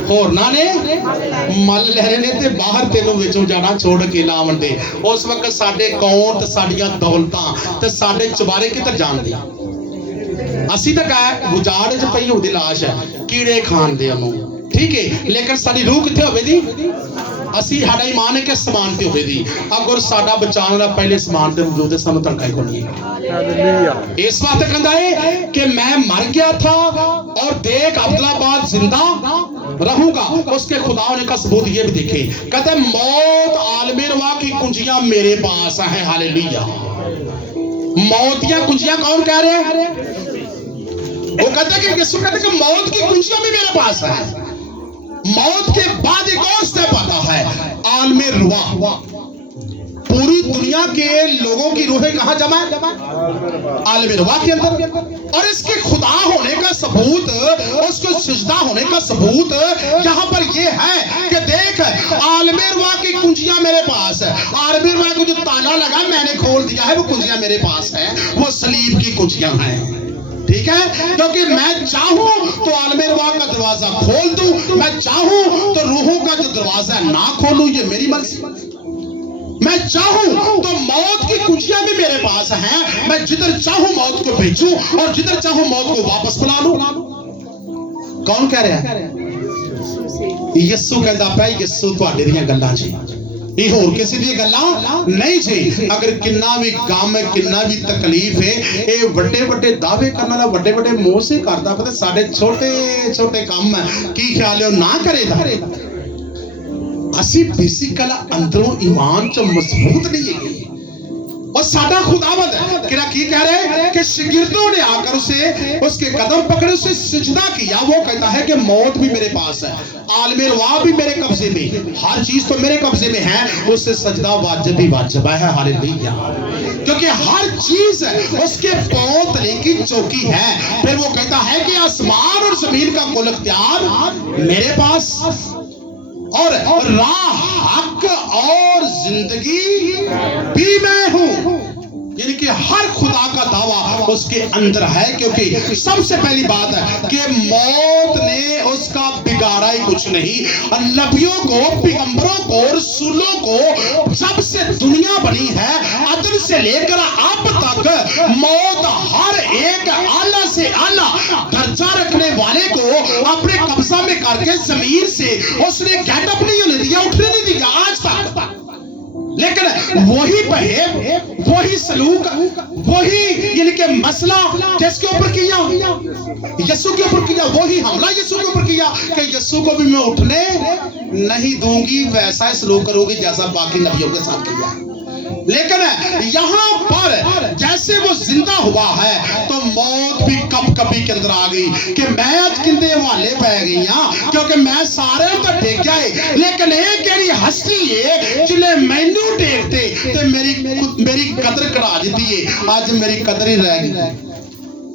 होरना ने मल लहरे ने ते बाहर तेनों विचों जाना छोड़ के ना आवन दे। उस वक्त साडे कौन ते साडियां दौलतां ते साडे चबारे किधर जान दे। असी तो कह उजाड़ च पई होदी लाश है, कीड़े खान दे ओनू, ठीक है, लेकिन साडी रूह किथे होवे दी? असी साडा ईमान है कि समान ते होवे दी। अगर साडा बचाने वाला पहले समान ते मौजूद है, सानू तड़का ही कोनी है। इस वास्ते कहंदा है कि मैं मर गया था और देख अब्दुल्लाबाद जिंदा रहूंगा। उसके खुदा होने का सबूत ये भी देखे, कहते मौत आलमे रवा की कुंजियां मेरे पास हैं। हालेलुया। मौत की कुंजियां कौन कह रहे हैं? वो कहते कि यीशु कहते कि मौत की कुंजियां भी मेरे पास है। मौत के बाद एक और स्टेप आता है, आलमे रुआ। पूरी दुनिया के लोगों की रूहें कहां जमा है? आलमे रुआ के अंदर। और इसके खुदा होने का सबूत, उसको सजदा होने का सबूत यहां पर ये है कि देख आलमे रुआ की कुंजियां मेरे पास है। आलमे रुआ को जो ताला लगा मैंने खोल दिया है, वो कुंजियां मेरे पास है, वो सलीब की कुंजियां हैं, ठीक है। क्योंकि मैं चाहूं तो आलमे रुआ का दरवाजा खोल दूं, मैं चाहूं तो रूहों का जो दरवाजा ना खोलूं, ये मेरी मर्जी। मैं चाहूं तो मौत की कुंजियां भी मेरे पास हैं, मैं जिधर चाहूं मौत को भेजूं और जिधर चाहूं मौत को वापस बुला लूं। कौन कह रहा है? यीशु कहता है, यीशु तुहाडे दियां गल्लां जी, ये होर किसी दी गल्लां नहीं जी। अगर किन्ना भी गम है, किन्ना भी तकलीफ है, ये बड़े बड़े दावे करने वाला बड़े बड़े मोह से करता, पता साडे छोटे छोटे काम की ख्याल है ना करे। असी बेसिकल अंदरों ईमान च मजबूत नहीं है। और साडा खुदावंद किरा की कह रहे हैं कि शागिर्दों ने आकर उसे उसके कदम पकड़े, उसे सिजदा किया। वो कहता है कि मौत भी मेरे पास है, आलमे रुआ भी मेरे कब्जे में, हर चीज तो मेरे कब्जे में है, उससे सजदा वाजिब भी वाजिब है। हालेलुया। क्योंकि हर चीज उसके पांव तले की चौकी है। फिर वो कहता है कि आसमान और जमीन का कुल इख्तियार मेरे पास, और राह, हक और जिंदगी भी मैं हूं। यानी कि हर खुदा का दावा उसके अंदर है। क्योंकि सबसे पहली बात है कि मौत ने उसका बिगाड़ा ही कुछ नहीं। नबियों को, पैगंबरों को, रसूलों को, जब से दुनिया बनी है अदन से लेकर अब तक मौत हर एक आला से आला दर्जा रखने वाले को अपने कब्जा में करके जमीन से उसने गेटअप नहीं होने दिया, उठने नहीं दिया आज तक। लेकिन वही बहे, वही सलूक, वही यानी कि मसला किसके ऊपर किया? यीशु के ऊपर किया। वही हमला यीशु के ऊपर किया कि यीशु को भी मैं उठने नहीं दूंगी, वैसा ही सलूक करूंगी जैसा बाकी नबियों के साथ किया। लेकिन यहां पर जैसे वो जिंदा हुआ है तो मौत भी कब कभी के अंदर आ गई कि मैं आज किंदे हवाले पै गई हां, क्योंकि मैं सारे तो टेकिया है, लेकिन एक केड़ी हस्ती है जिन्हें मैनू टेकते ते मेरी कदर करा दी है। आज मेरी कदर ही रह गई।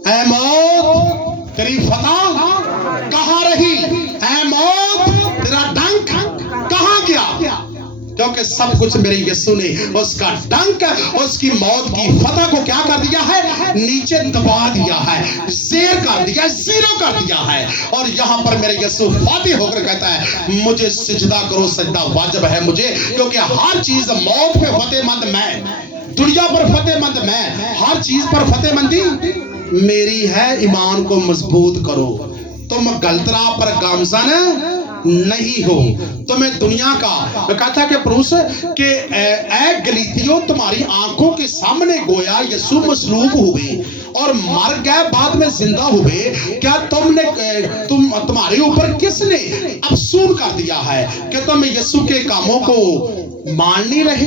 ऐ मौत तेरी फतह कहां रही? ऐ मौत तेरा डंक कहां गया? क्योंकि सब कुछ मेरे यीशु ने उसका डंक, उसकी मौत की फतह को क्या कर दिया है? नीचे दबा दिया है, ज़ेर कर दिया, जीरो कर दिया है। और यहाँ पर मेरे यीशु फातिह होकर कहता है मुझे सिजदा करो, सजदा वाजिब है मुझे, क्योंकि हर चीज मौत पे फतेहमंद मैं, दुनिया पर फतेहमंद मैं, हर चीज पर फतेहमंदी मेरी है। ईमान को मजबूत करो, तुम गलत राह पर गामजन नहीं हो। तुम्हें दुनिया का कहता कि पुरुष के ए गलीतियों तुम्हारी आंखों के सामने गोया यीशु मसलूब हुए और मर गए, बाद में जिंदा हुए। क्या तुम्हारे ऊपर किसने अफसून कर दिया है कि तुम यीशु के कामों को मान नहीं रहे?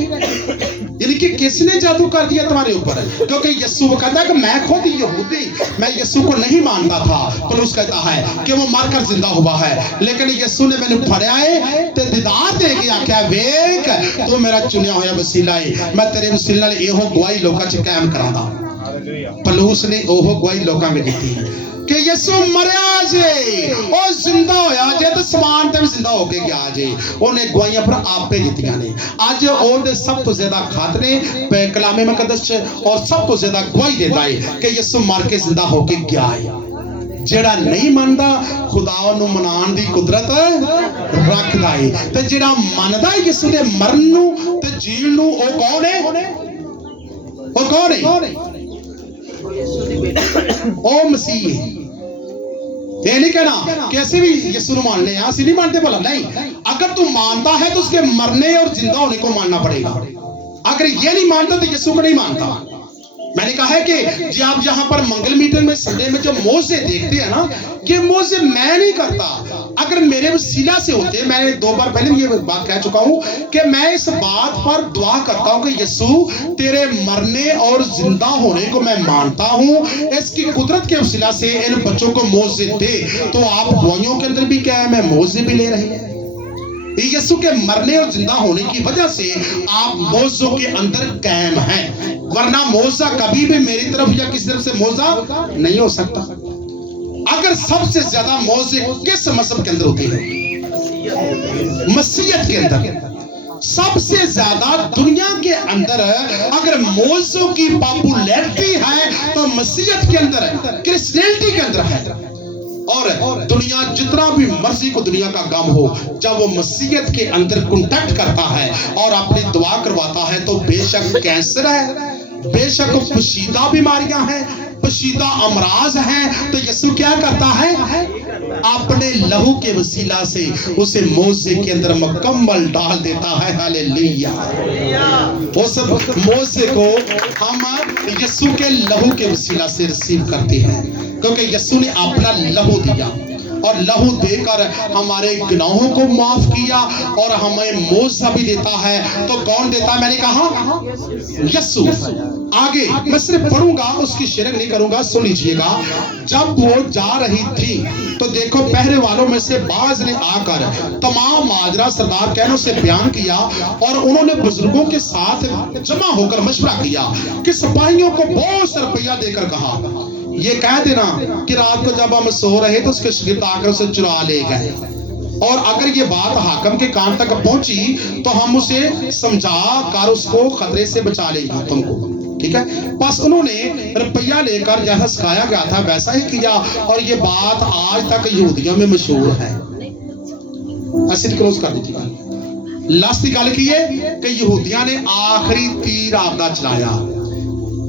यानी कि किसने जादू कर दिया तुम्हारे ऊपर? क्योंकि यीशु वो कहता है कि मैं खुद यहूदी, मैं यीशु को नहीं मानता था। पौलुस कहता है कि वो मरकर जिंदा हुआ है, लेकिन यीशु ने मैंने फड़िया है ते दीदार दे के आख्या वेख तू मेरा चुनिया होया वसीला है, मैं तेरे वसीले नाल एहो गवाही लोकां च कायम करांदा। पौलुस ने ओहो गवाही लोकां में दी कि यीशु मरिया जे और जिंदा होया जे ते समान ते भी जिंदा होके गया जे। ओने गवाहियां पर आपे दित्तियां ने। अज ओदे सब तो ज्यादा खातरे कलामे मुकद्दस च और सब तो ज्यादा गवाही देता है कि यीशु मर के जिंदा होके गया है। जेड़ा नहीं मानदा खुदा नूं मनाण दी कुदरत रखदा है ते जेड़ा मनदा यीशु दे मरन नूं ते जीण नूं ओ कौन है? ओ कौन है? ओ मसीह है। ये नहीं कहना कि ऐसे भी यीशु को मानने हैं, असली नहीं मानते भला नहीं। अगर तू मानता है तो उसके मरने और जिंदा होने को मानना पड़ेगा। अगर ये नहीं मानता तो यीशु को नहीं मानता। मैंने कहा है कि जी आप यहाँ पर मंगल मीटिंग में संडे में जो मोजे देखते हैं ना, कि मोजे मैं नहीं करता, अगर मेरे वसीला से होते। मैंने 2 बार पहले भी ये बात कह चुका हूँ कि मैं इस बात पर दुआ करता हूँ कि यीशु तेरे मरने और जिंदा होने को मैं मानता हूँ। इसकी कुदरत के वसीला से इन बच्चों को मोजे दे। तो आप गवाहियों के अंदर भी क्या है, मैं मोजे भी ले रही है। यीशु के मरने और जिंदा होने की वजह से आप मौजों के अंदर कायम हैं, वरना मौजा कभी भी मेरी तरफ या किसी तरफ से मौजा नहीं हो सकता। अगर सबसे ज्यादा मौजे किस मजहब के अंदर होते हैं? मसीहत के अंदर। सबसे ज्यादा दुनिया के अंदर अगर मौजों की पॉपुलैरिटी है तो मसीहत के अंदर है, क्रिश्चियनिटी के अंदर है। और दुनिया जितना भी मर्जी को दुनिया का गम हो, जब वो मसीहत के अंदर कांटेक्ट करता है और अपनी दुआ करवाता है तो बेशक कैंसर है, बेशक पोशीदा बीमारियां हैं, पोशीदा अमराज हैं, तो यीशु क्या करता है? अपने लहू के वसीला से उसे मौजे के अंदर मुकम्मल डाल देता है। हालेलुया। उस मौजे को हम यीशु के लहू के वसीला से रिसीव करते हैं, क्योंकि यीशु ने अपना लहू दिया और लहू देकर हमारे गुनाहों को माफ किया और हमें मौजा भी देता है। तो कौन देता है? मैंने कहा यीशु। आगे मैं सिर्फ पढ़ूंगा, उसकी शेयरिंग नहीं करूंगा, सुन लीजिएगा। जब वो जा रही थी तो देखो पहरे वालों में से बाज ने आकर तमाम माजरा सरदार कहनों से बयान किया और उन्होंने बुजुर्गों के साथ जमा होकर मशवरा किया कि सिपाहियों को बहुत सा रुपया देकर कहा, ये कह देना कि रात को जब हम सो रहे तो उसके शागिर्द आकर उसे चुरा ले गए, और अगर ये बात हाकिम के कान तक पहुंची तो हम उसे समझा कर उसको खतरे से बचा लेंगे तुमको। ठीक है, बस उन्होंने रुपया लेकर जैसा सिखाया गया था वैसा ही किया और ये बात आज तक यहूदियों में मशहूर है। ऐसे क्लोज कर दीजिएगा। लास्ट की गल की है कि यहूदियों ने आखिरी तीर आपदा चलाया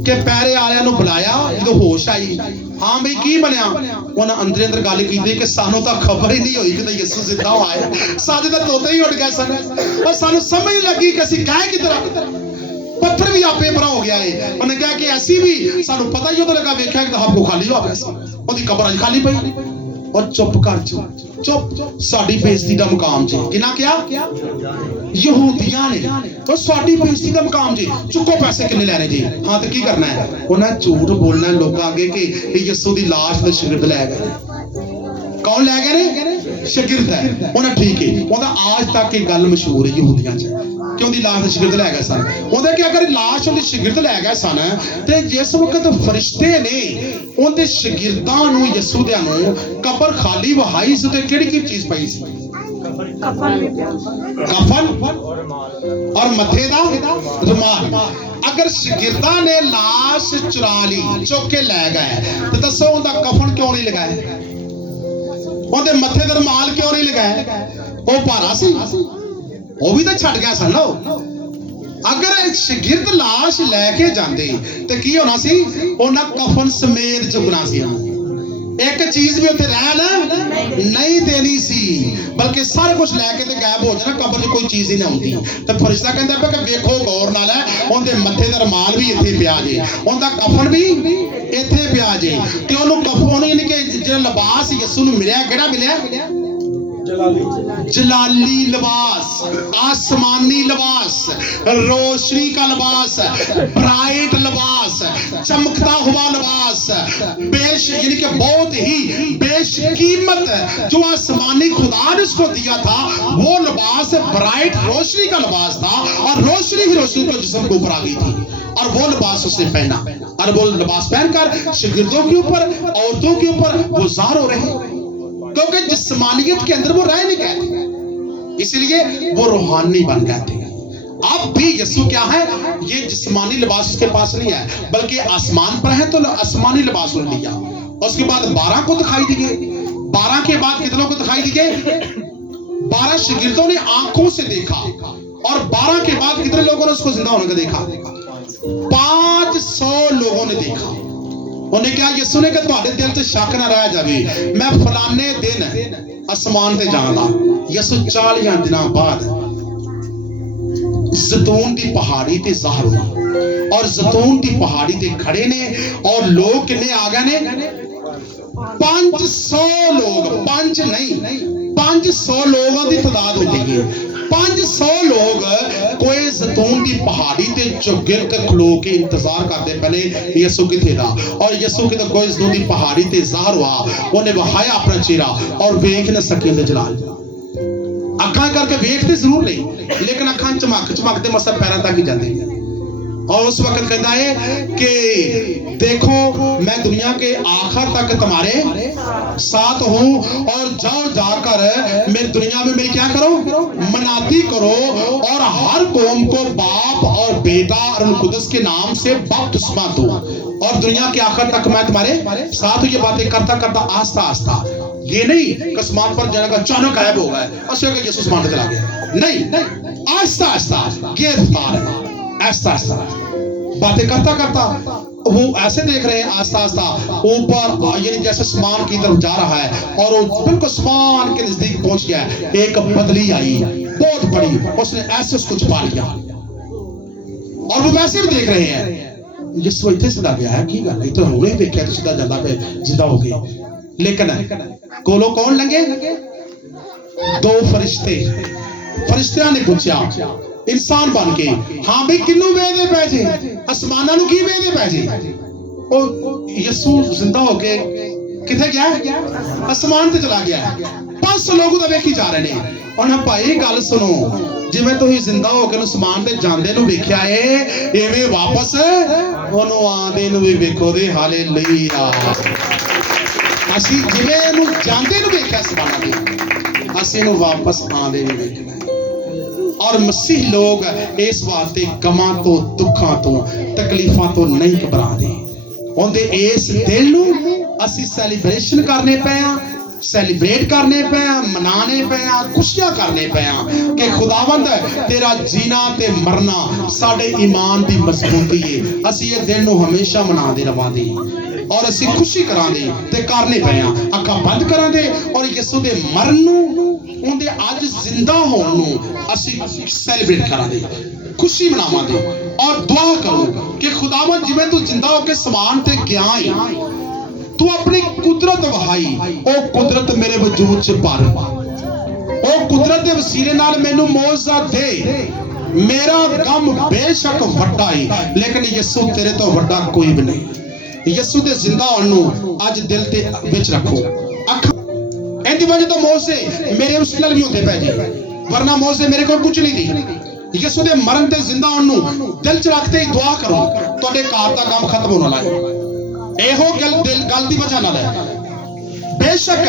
कि पैरे वालियां ਨੂੰ बुलाया, जो होश आई हाँ भाई की बनया, उन्हें अंदर अंदर गल की कि सानू तो खबर ही नहीं हुई कि यीशु जिंदा होया, साडे तो तोते ही उड़ गए सन और सानू समझ लगी कि असि गए किधर, पत्थर भी आपे भरा हो गया है। उन्हें कहा कि ऐसी भी सानू पता ही तो लगा, वेख्या कि आपको खाली हो गया, उसकी कब्र अज खाली पई और चुप कर चुप साडी बेइज्जती का मुकाम जी किना क्या यहूदियां ने तो साडी बेइज्जती का मुकाम जी, चुको पैसे किन्ने लेने जी, हाँ तो की करना है, उन्हें झूठ बोलना है लोगों आगे कि यीशु दी लाश दे शागिर्द ले गए। कौन ले गए ने? शागिर्द है। उन्हें ठीक है, उन्हें आज तक एक गल मशहूर है यहूदियां च कि उनकी लाश दे शागिर्द ले गए सन। उन्हें कि अगर लाश उनके शागिर्द ले गए सन ते जिस वक्त फरिश्ते ने उनके शागिर्दां नूं यीशु दियां नूं कब्र खाली वहाई सी ते किहड़ी चीज पई सी? कफन और मथे दा रुमाल। अगर शागिर्दां ने लाश चुरा ली, चुक के ले गए, तो दसो उनका कफन क्यों नहीं लगाया, उनके मथे दा रुमाल क्यों नहीं लगाया? वो भारा सी, वो भी तो छट गया सन। अगर शागिर्द लाश लैके जाते तो की होना सी? उन्हें कफन समेत चुकना सी, एक चीज भी उत्थे रह नहीं देनी सी, बल्कि सारा कुछ लैके ते गायब हो जाना, कब्र च कोई चीज ही नहीं होती। तो फरिश्ता कहता है कि वेखो गौर नाल है, उनके मथे दा रुमाल भी इत्थे पिया जे, उनका कफन भी इत्थे पिया जे, ते ओनू कफन यानी कि जो लिबास यीशु नूं मिलिया, किहड़ा मिलिया? जलाली लिबास, आसमानी लिबास, रोशनी का लिबास, ब्राइट लिबास, चमकता हुआ लिबास, यानी कि बहुत ही बेशकीमत जो आसमानी खुदा ने उसको दिया था, वो लिबास ब्राइट रोशनी का लिबास था, और रोशनी ही रोशनी को जिस्म के ऊपर आ गई थी, और वो लिबास उसने पहना, और वो लिबास पहनकर शागिर्दों के ऊपर, औरतों के ऊपर वो ज़ाहिर हो रहे, क्योंकि जिस्मानियत के अंदर वो रह नहीं गए थे, इसलिए वो रूहानी बन गए थे। अब भी यीशु क्या है, ये जिस्मानी लिबास उसके पास नहीं है, बल्कि आसमान पर है, तो आसमानी लिबास उन्होंने लिया। उसके बाद 12 को दिखाई दिए, 12 के बाद कितनों को दिखाई दिए, 12 शागिर्दों ने आंखों से देखा, और 12 के बाद कितने लोगों ने उसको जिंदा होने का देखा, 500 लोगों ने देखा। उन्हें क्या यीशु ने कहा तुम्हारे दिल से शक ना रह जावे, मैं फलाने दिन आसमान ते जांदा। यीशु 40 दिनों बाद ज़ैतून की पहाड़ी ते ज़ाहिर हुआ, और ज़ैतून की पहाड़ी ते खड़े ने, और लोग कितने आ गए ने, 500 लोग, 5 नहीं 500 लोगों की तादाद हो गई। 500 लोग कोई ज़ैतून की पहाड़ी ते चौगिर ते खलो के इंतजार करते पहले यीशु किथे दा, और यीशु किते कोई ज़ैतून की पहाड़ी ते ज़ाहिर हुआ, उन्हें वहाया अपना चेहरा, और वेख न सके उन्हें जलाल। अखां करके वेखते जरूर नहीं, लेकिन अखां चमक चमकते मसल पैरों तक ही जाती, और उस वक्त कहता है कि देखो मैं दुनिया के आखिर तक तुम्हारे साथ हूं, और जाओ जाकर मेरी दुनिया में मेरी क्या करो, मनाती करो, और हर कौम को बाप और बेटा और कुदस के नाम से बपतिस्मा दो, और दुनिया के आखिर तक मैं तुम्हारे साथ। ये बातें करता करता आस्ता आस्ता, ये नहीं आसमान पर जाने का अचानक गायब हो गया और यीशु आसमान पे चला गया, नहीं, आस्ता आस्ता ये रफ्तार है, आस्ता आस्ता बातें करता करता वो ऐसे देख रहे हैं, आस्ता आस्ता ऊपर यानी जैसे आसमान की तरफ जा रहा है, और वो बिल्कुल आसमान के नजदीक पहुंच गया। एक बदली आई बहुत बड़ी, उसने ऐसे उसको छुपा लिया, और वो वैसे भी देख रहे हैं यीशु इतने सीधा गया है, की गल तो हमने देखा तो सीधा जाता पे जिंदा हो गई, लेकिन कोलो कौन लंगे, 2 फरिश्तियां ने पूछा इंसान बन के, हाँ भाई किन्नू वेदे पै जे, आसमाना नू की वेदे पै जे। यीशु जिंदा होके किथे गया, आसमान ते चला गया। 500 लोग तो वेखी जा रहे हैं, और भाई गल सुनो, जिवें तुसीं जिंदा होके आसमान ते जांदे नू वेख्या है, इवें वापस ओनू आंदे नू भी वेखो दे, हालेलुया। असीं जिवें नू जांदे नू वेख्या आसमानां ते, असीं नू वापस आंदे नू वेखना। और मसीह लोग इस वास्ते गमां तो, दुखां तो, तकलीफां तो नहीं घबराते, उनके इस दिल नू असीं सैलीब्रेशन करने पे, सैलीब्रेट करने पे, मनाने पे, खुशियां करने पे कि खुदावंद तेरा जीना ते मरना साडे ईमान की मजबूती है। असीं ये दिन नू हमेशा मनाते रवांगे, और असीं खुशी करांगे ते करने पे, अखां बंद करांगे, और यीशु दे मरन नू, उनके अज जिंदा होने नू असीं सैलीब्रेट करांगे, खुशी मनावांगे, और दुआ करो कि खुदावंद जिवें तू जिंदा होके समान ते गया है, तू अपनी कुदरत वहाई, ओ कुदरत मेरे वजूद च भर, ओ कुदरत दे वसीले नाल मैनू मौजज़ा दे। मेरा गम बेशक वड्डा है, लेकिन यीशु तेरे तो वड्डा कोई भी नहीं। यीशु दे जिंदा होने नू अज दिल ते विच रखो। इहदी वजह तो मौजे मेरे मुश्किल भी होते पै जी, वरना मौजे मेरे को कुछ नहीं थी। यीशु दे मरन ते जिंदा होने नू दिल च रखते ही दुआ करो, तुहाडे घर दा काम खत्म होना लाए। एहो गल दी वजह नाल है, बेशक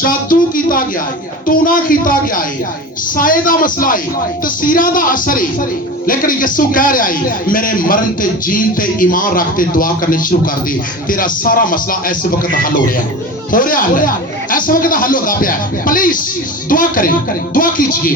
जादू किया गया है, टूना किया गया है, साए दा मसला है, तस्वीरां दा असर है, लेकिन यीशु कह रहा है मेरे मरन ते जीन ते ईमान रखते दुआ करनी शुरू कर दी, तेरा सारा मसला इस वक्त हल हो रहा है, इस वक्त हल होता पाया। प्लीज दुआ करें, दुआ कीजिए।